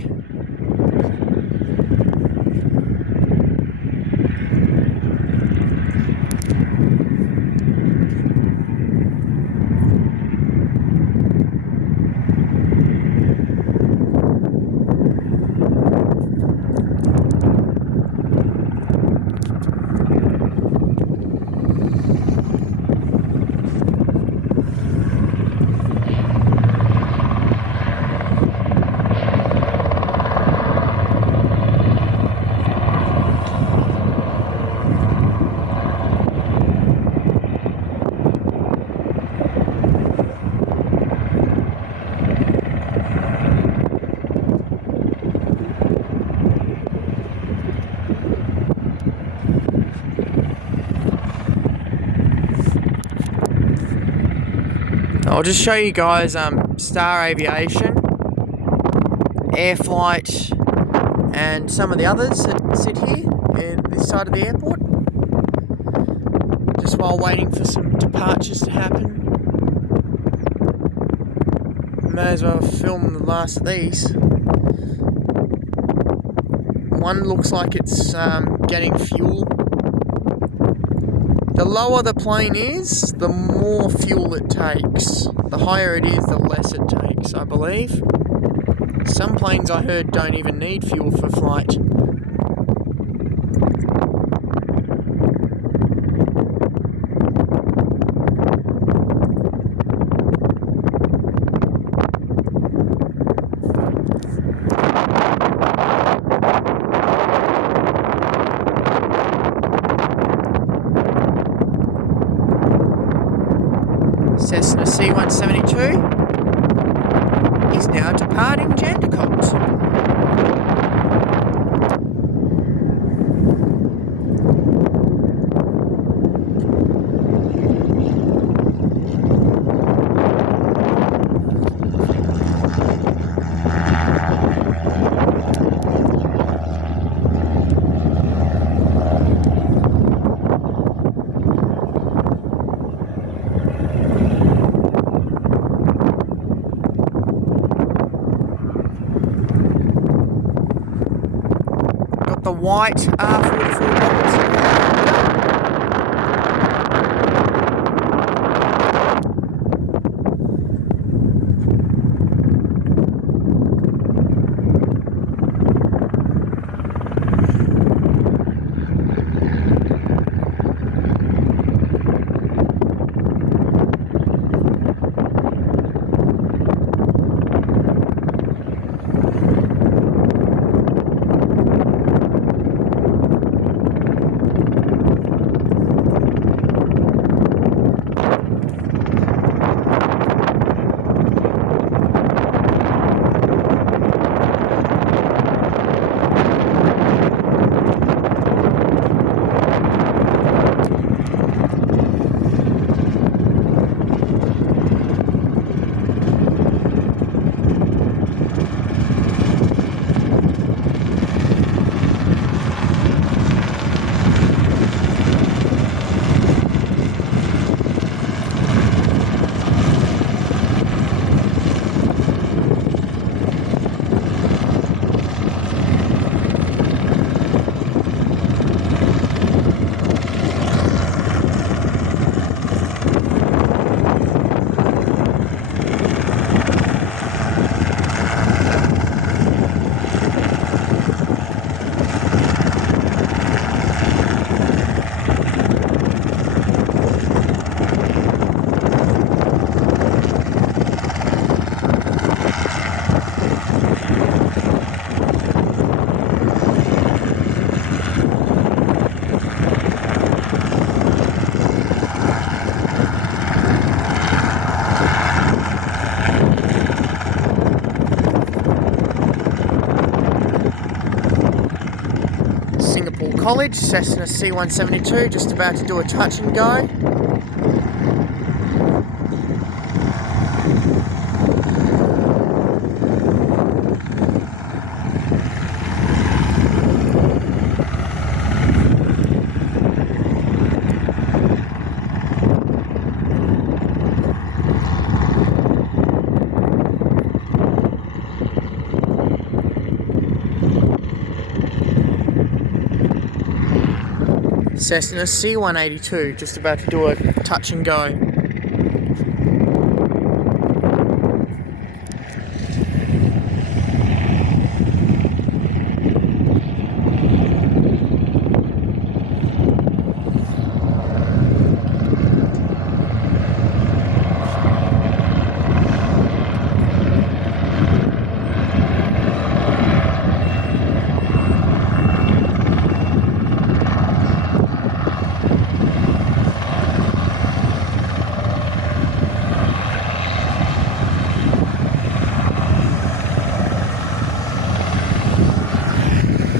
I'll just show you guys Star Aviation, Air Flight, and some of the others that sit here in this side of the airport, just while waiting for some departures to happen. May as well film the last of these. One looks like it's getting fuel. The lower the plane is, the more fuel it takes. The higher it is, the less it takes, I believe. Some planes I heard don't even need fuel for flight. Cessna C-172 is now departing Jandakot. The white R44 box. College, Cessna C-172, just about to do a touch and go. Cessna C-182, just about to do a touch and go.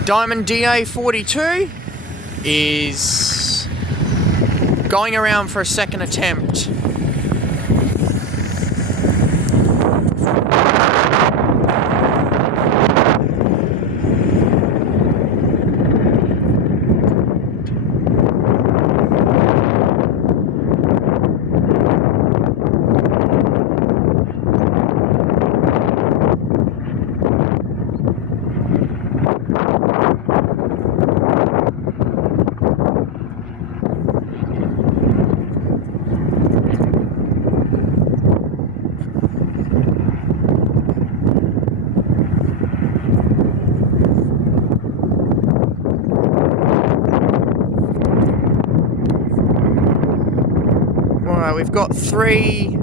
Diamond DA42 is going around for a second attempt. we've got 3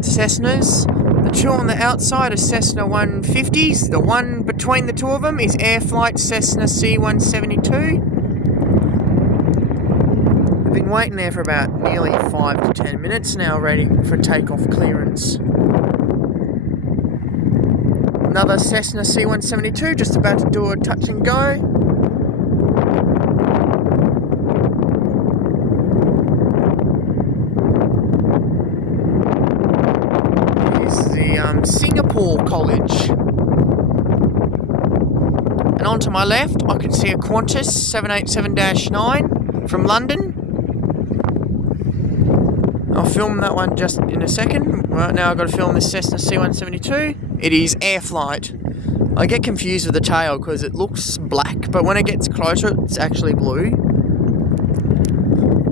Cessnas. The 2 on the outside are Cessna 150s. The one between the 2 of them is Air Flight Cessna C172. I've been waiting there for about nearly 5 to 10 minutes now, ready for takeoff clearance. Another Cessna C172 just about to do a touch and go. Singapore College. And on to my left, I can see a Qantas 787-9 from London. I'll film that one just in a second. Right now I've got to film this Cessna C172. It is Air Flight. I get confused with the tail because it looks black, but when it gets closer, it's actually blue.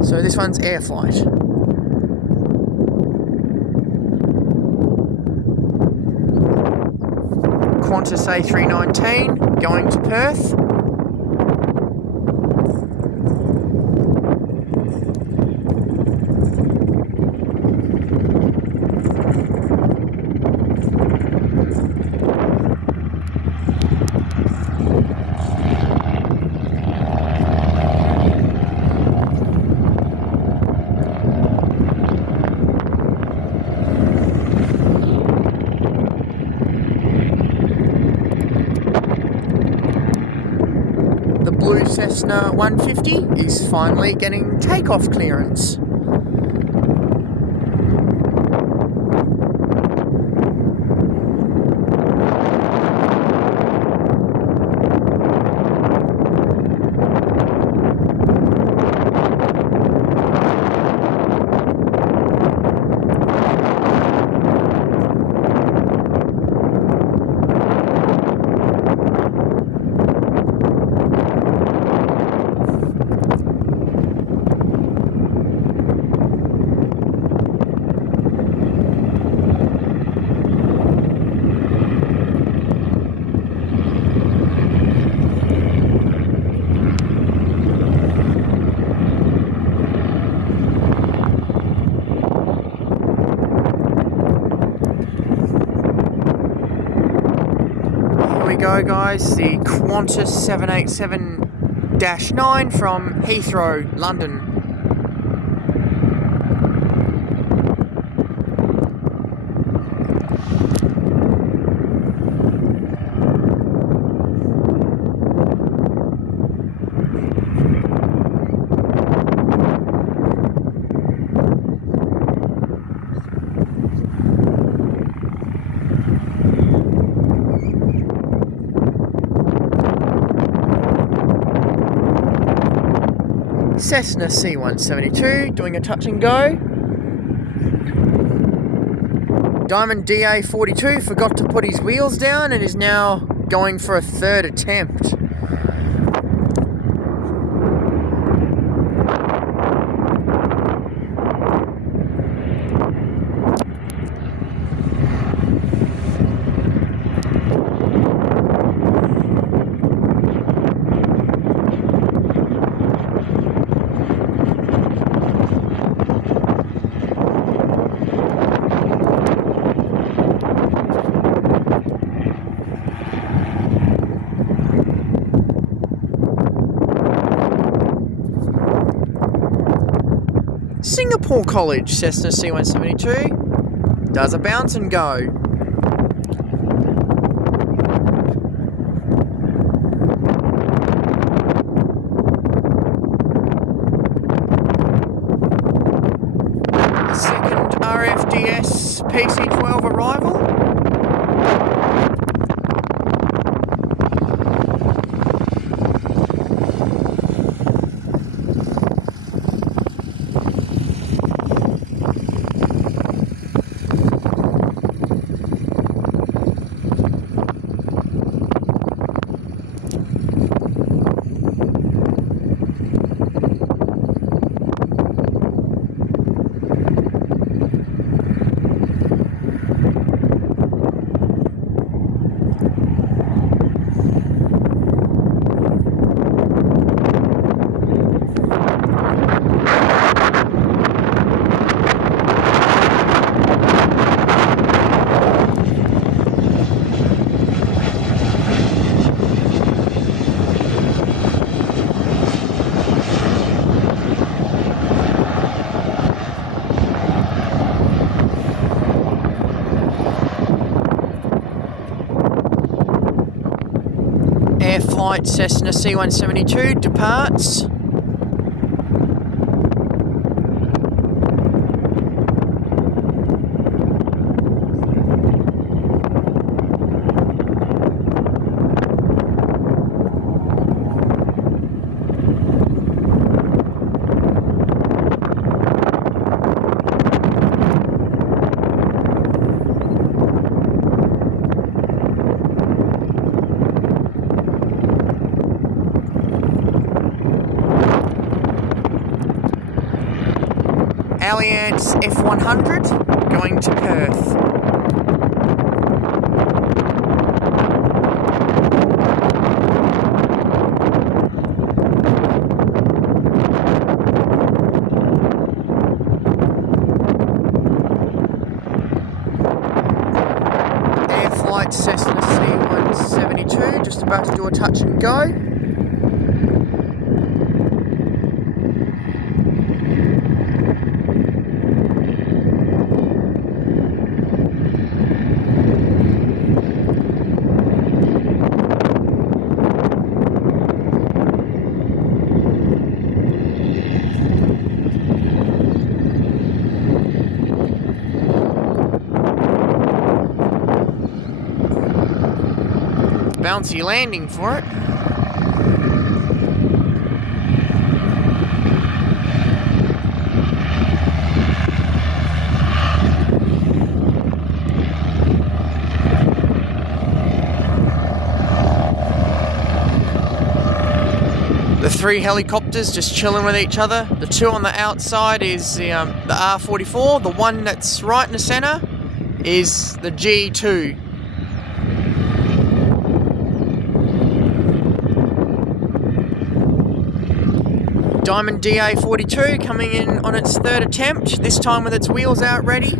So this one's Air Flight. Qantas A319 going to Perth. The blue Cessna 150 is finally getting takeoff clearance. Here we go, guys, the Qantas 787-9 from Heathrow, London. Cessna C172 doing a touch and go. Diamond DA42 forgot to put his wheels down and is now going for a 3rd attempt. Singapore College Cessna C172 does a bounce and go. Second RFDS PC-12 arrival. White Cessna C-172 departs. Alliance F100 going to Perth. Air Flight Cessna C-172 just about to do a touch and go. Bouncy landing for it. The three helicopters just chilling with each other. The two on the outside is the R-44. The one that's right in the centre is the G2. Diamond DA-42 coming in on its third attempt, this time with its wheels out ready.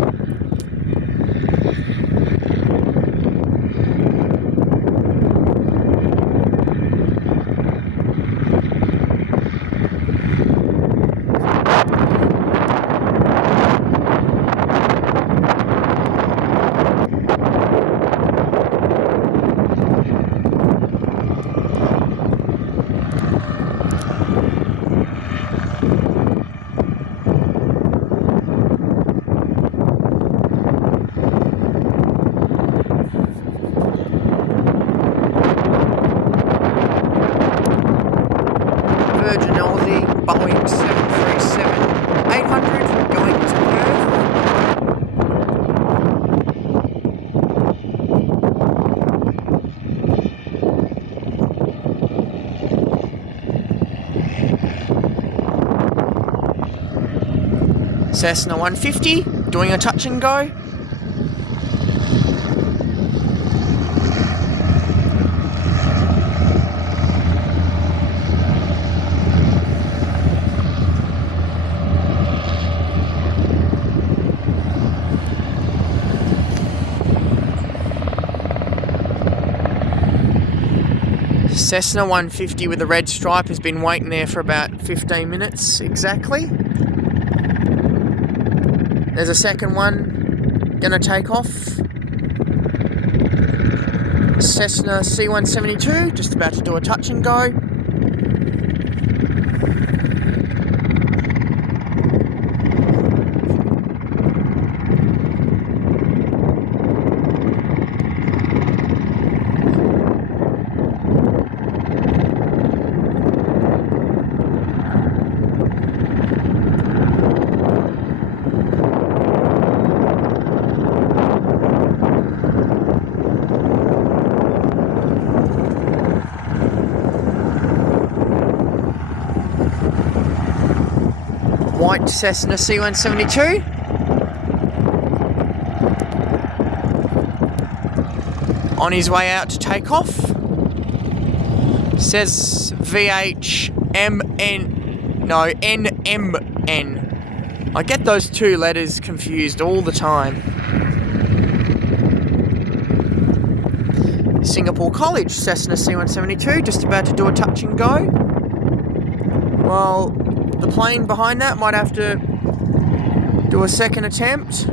Boeing 737-800 going to Perth. Cessna 150 doing a touch and go. Cessna 150 with the red stripe has been waiting there for about 15 minutes exactly. There's a second one gonna take off. Cessna C-172 just about to do a touch and go. White Cessna C-172. On his way out to take off. Says VHMN, no, NMN. I get those two letters confused all the time. Singapore College Cessna C-172 just about to do a touch and go. Well, the plane behind that might have to do a second attempt.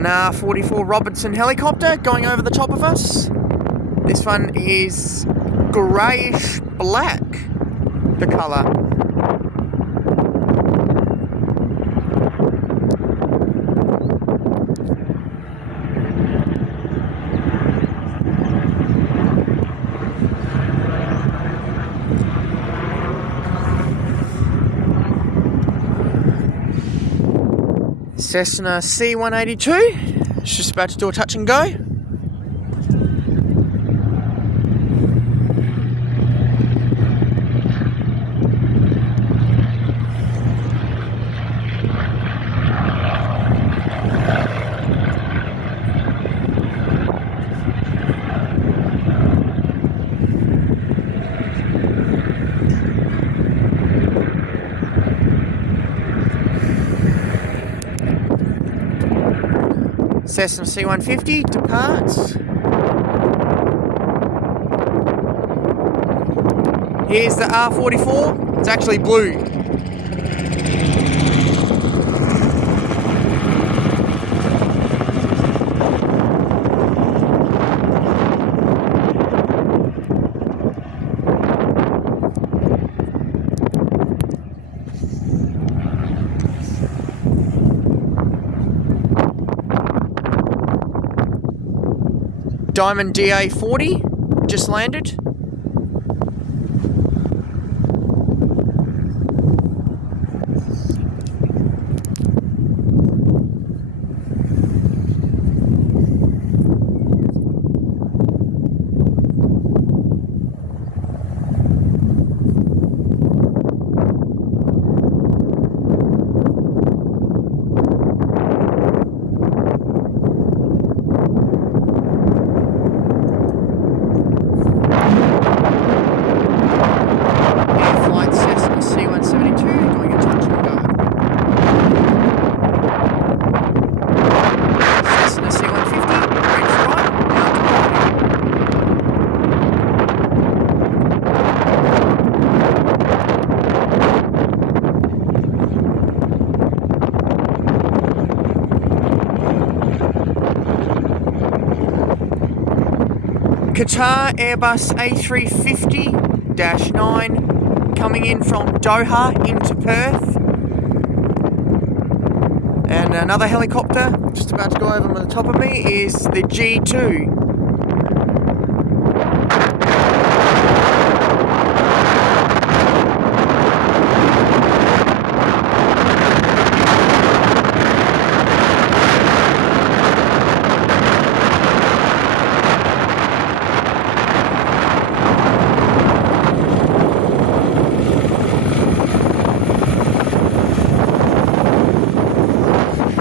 An R44 Robertson helicopter going over the top of us. This one is greyish black, the colour. Cessna C182, it's just about to do a touch and go. Cessna C150 departs. Here's the R44. It's actually blue. Diamond DA40 just landed. Qatar Airbus A350-9 coming in from Doha into Perth. And another helicopter just about to go over on the top of me is the G2.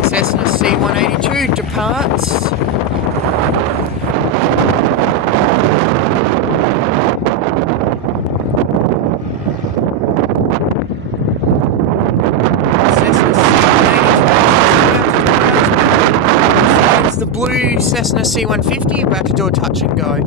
Cessna C182 departs. Cessna C182. It's the blue Cessna C150 about to do a touch and go.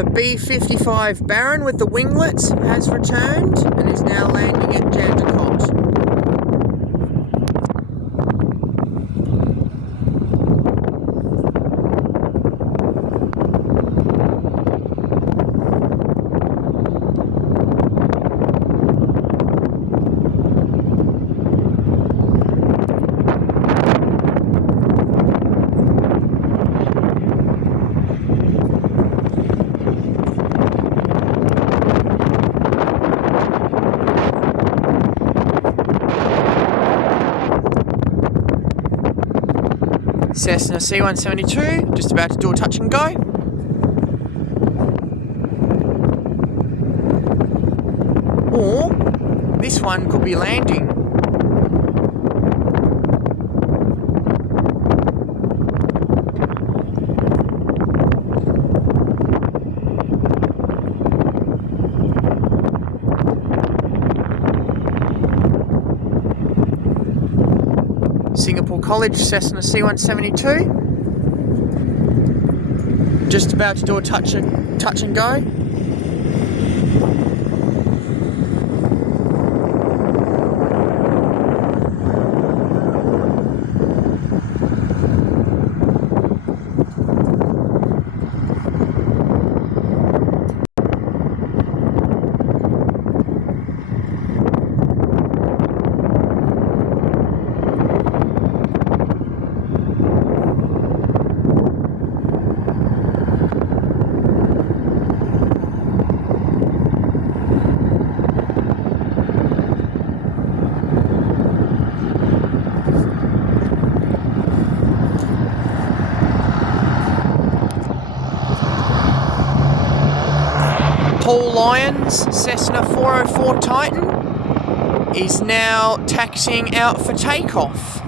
The B-55 Baron with the winglets has returned and is now landing at Jandakot. Cessna C172, just about to do a touch and go. Or this one could be landing. Singapore College Cessna C172, just about to do a touch and go. Paul Lyons, Cessna 404 Titan, is now taxiing out for takeoff.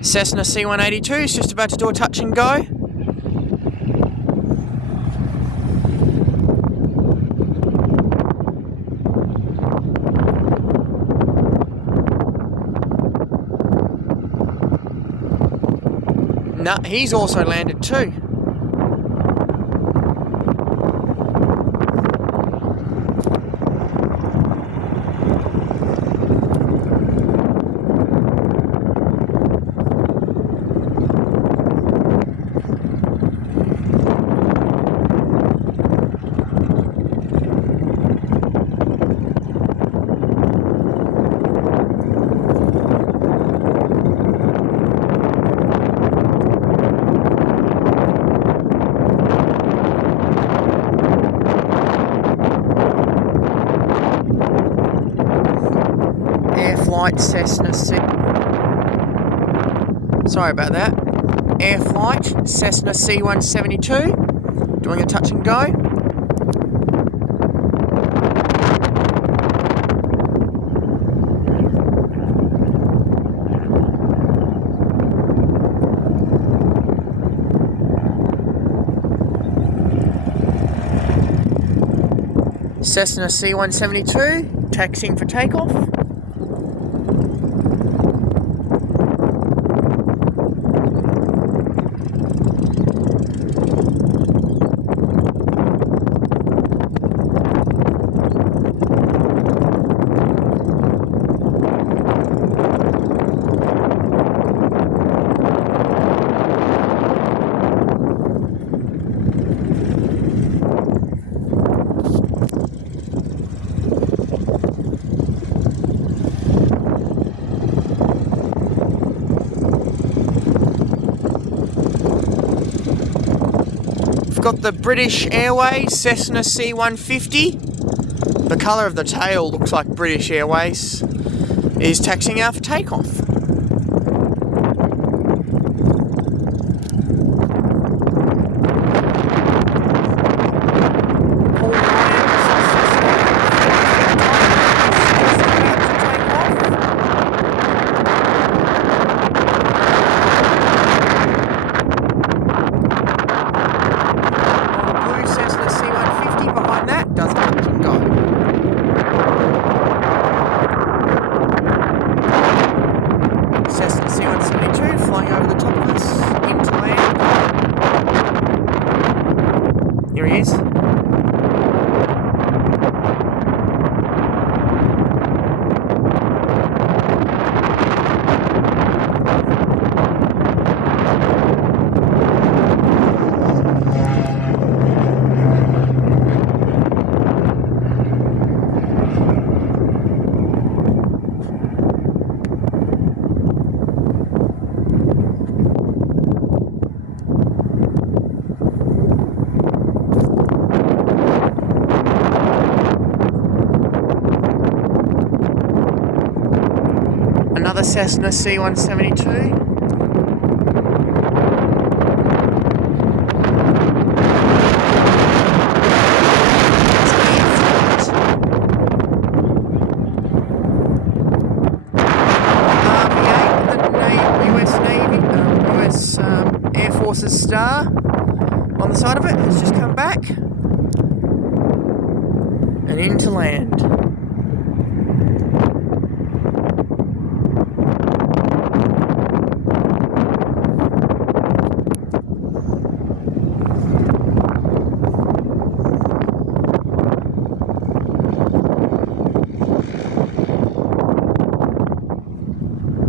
Cessna C182 is just about to do a touch and go. Nah, he's also landed too. Flight Cessna C. Sorry about that. Air Flight Cessna C172, doing a touch and go. Cessna C172, taxiing for takeoff. Got the British Airways Cessna C150. The colour of the tail looks like British Airways. Is taxiing out for takeoff. Another Cessna C-172. Air Force's star on the side of it has just come back and into land.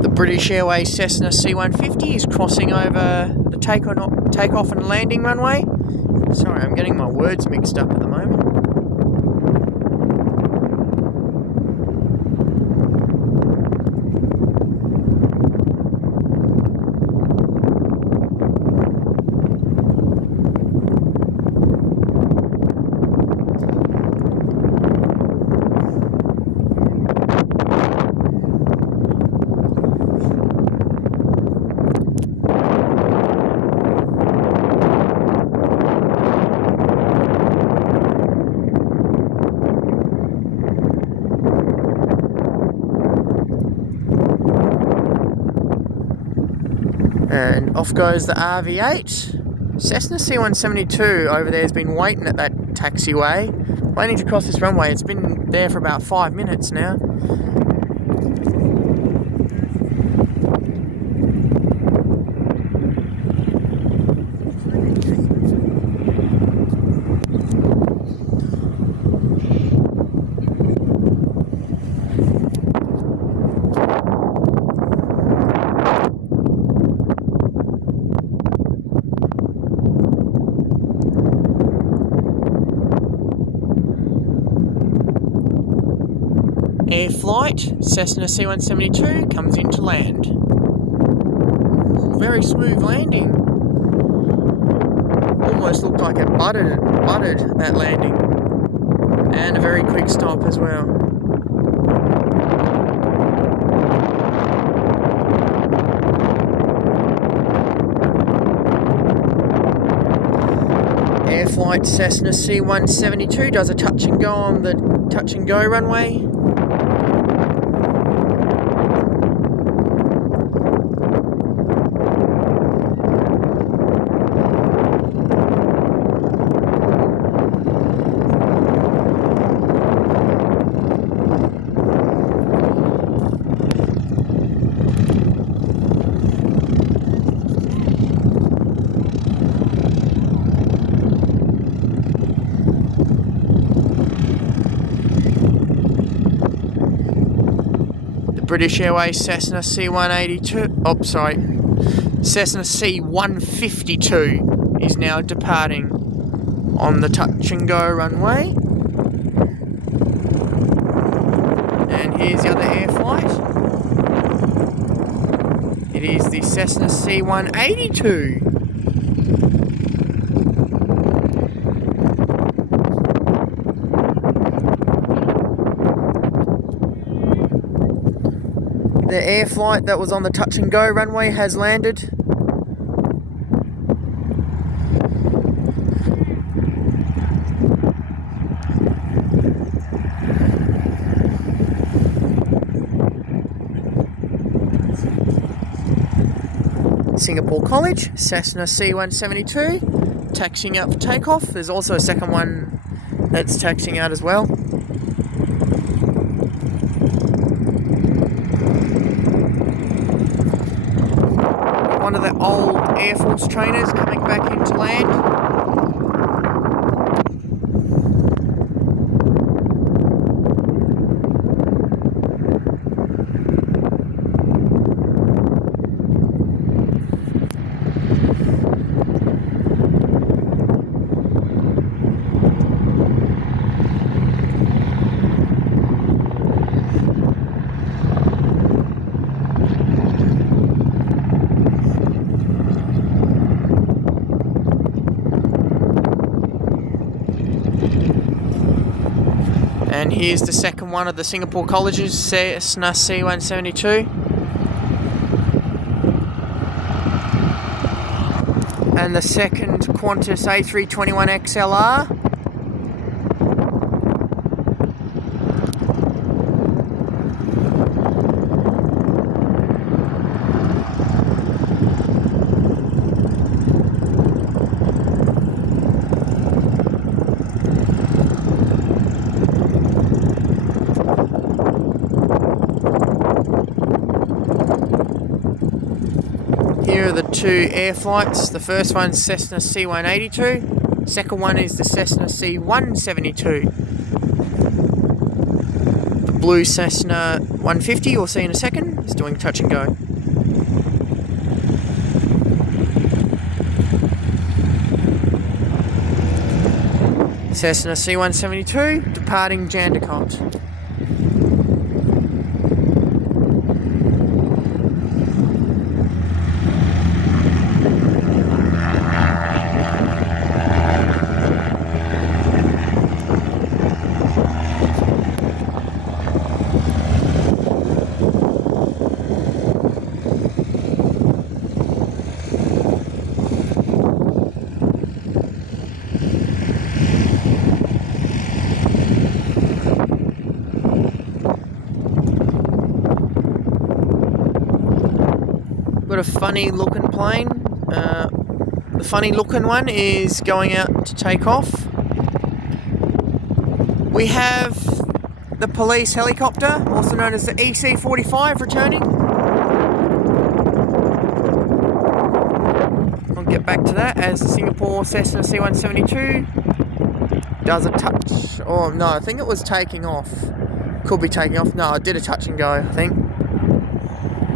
The British Airways Cessna C-150 is crossing over the takeoff and landing runway. Sorry, I'm getting my words mixed up at the moment. And off goes the RV-8. Cessna C-172 over there has been waiting at that taxiway, waiting to cross this runway. It's been there for about 5 minutes now. Air flight, Cessna C-172 comes into land. Very smooth landing. Almost looked like it buttered that landing. And a very quick stop as well. Air flight Cessna C-172 does a touch and go on the touch and go runway. British Airways Cessna C-182, Cessna C-152 is now departing on the touch and go runway. And here's the other air flight. It is the Cessna C-182. The air flight that was on the touch and go runway has landed. Singapore College, Cessna C-172, taxiing out for takeoff. There's also a second one that's taxiing out as well. One of the old Air Force trainers coming back into land. And here's the second one of the Singapore Colleges, Cessna C-172. And the second Qantas A321XLR. Here are the two air flights. The first one's Cessna C182. Second one is the Cessna C172. The blue Cessna 150, you'll see in a second, is doing touch and go. Cessna C172 departing Jandakot. Got a funny looking plane. The funny looking one is going out to take off. We have the police helicopter, also known as the EC-45, returning. I'll get back to that as the Singapore Cessna C-172 does a touch. Oh no, I think it was taking off. Could be taking off. No, it did a touch and go, I think.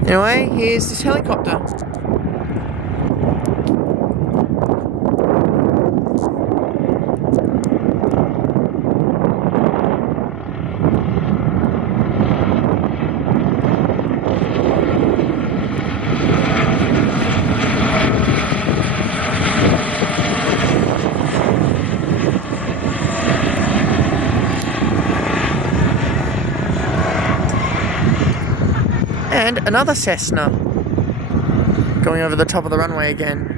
Anyway, here's this helicopter. And another Cessna going over the top of the runway again.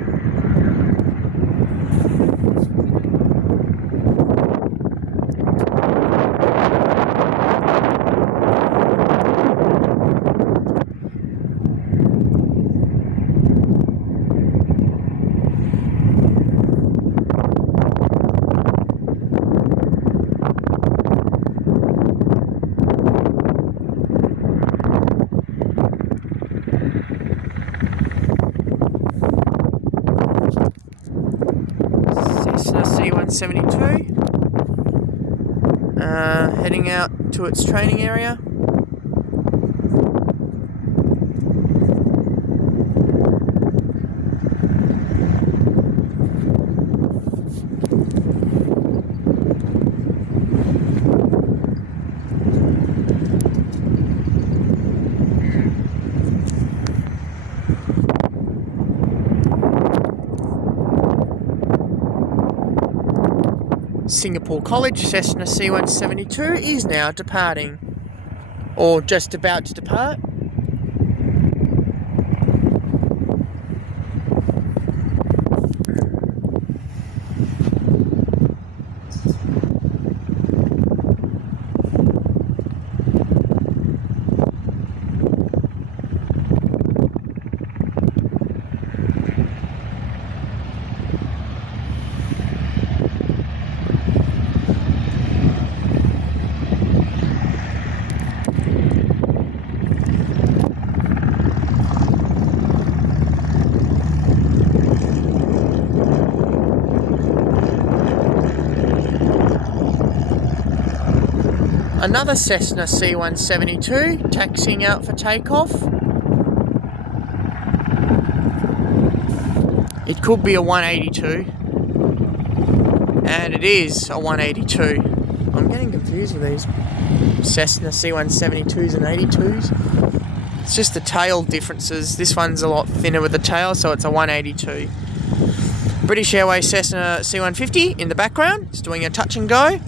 Cessna C172 heading out to its training area. Singapore College Cessna C172 is now departing, or just about to depart. Another Cessna C172 taxiing out for takeoff. It could be a 182, and it is a 182. I'm getting confused with these Cessna C172s and 82s. It's just the tail differences. This one's a lot thinner with the tail, so it's a 182. British Airways Cessna C150 in the background. It's doing a touch and go.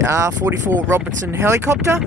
a R-44 Robertson helicopter.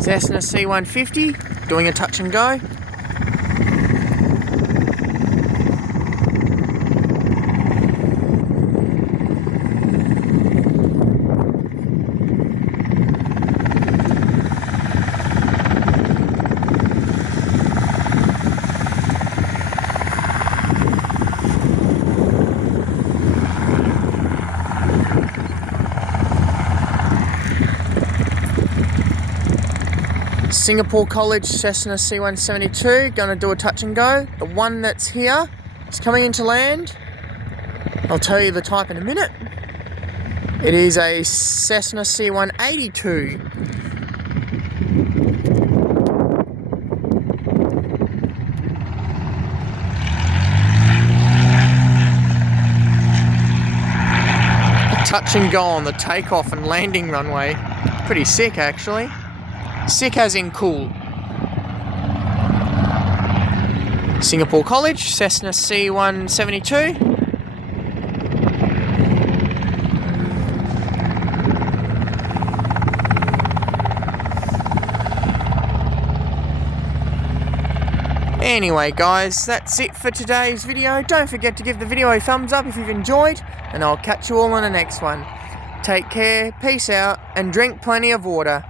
Cessna C-150 doing a touch and go. Singapore College Cessna C-172, gonna do a touch and go. The one that's here is coming into land. I'll tell you the type in a minute. It is a Cessna C-182. Touch and go on the takeoff and landing runway. Pretty sick, actually. Sick as in cool. Singapore College, Cessna C-172. Anyway guys, that's it for today's video. Don't forget to give the video a thumbs up if you've enjoyed, and I'll catch you all on the next one. Take care, peace out, and drink plenty of water.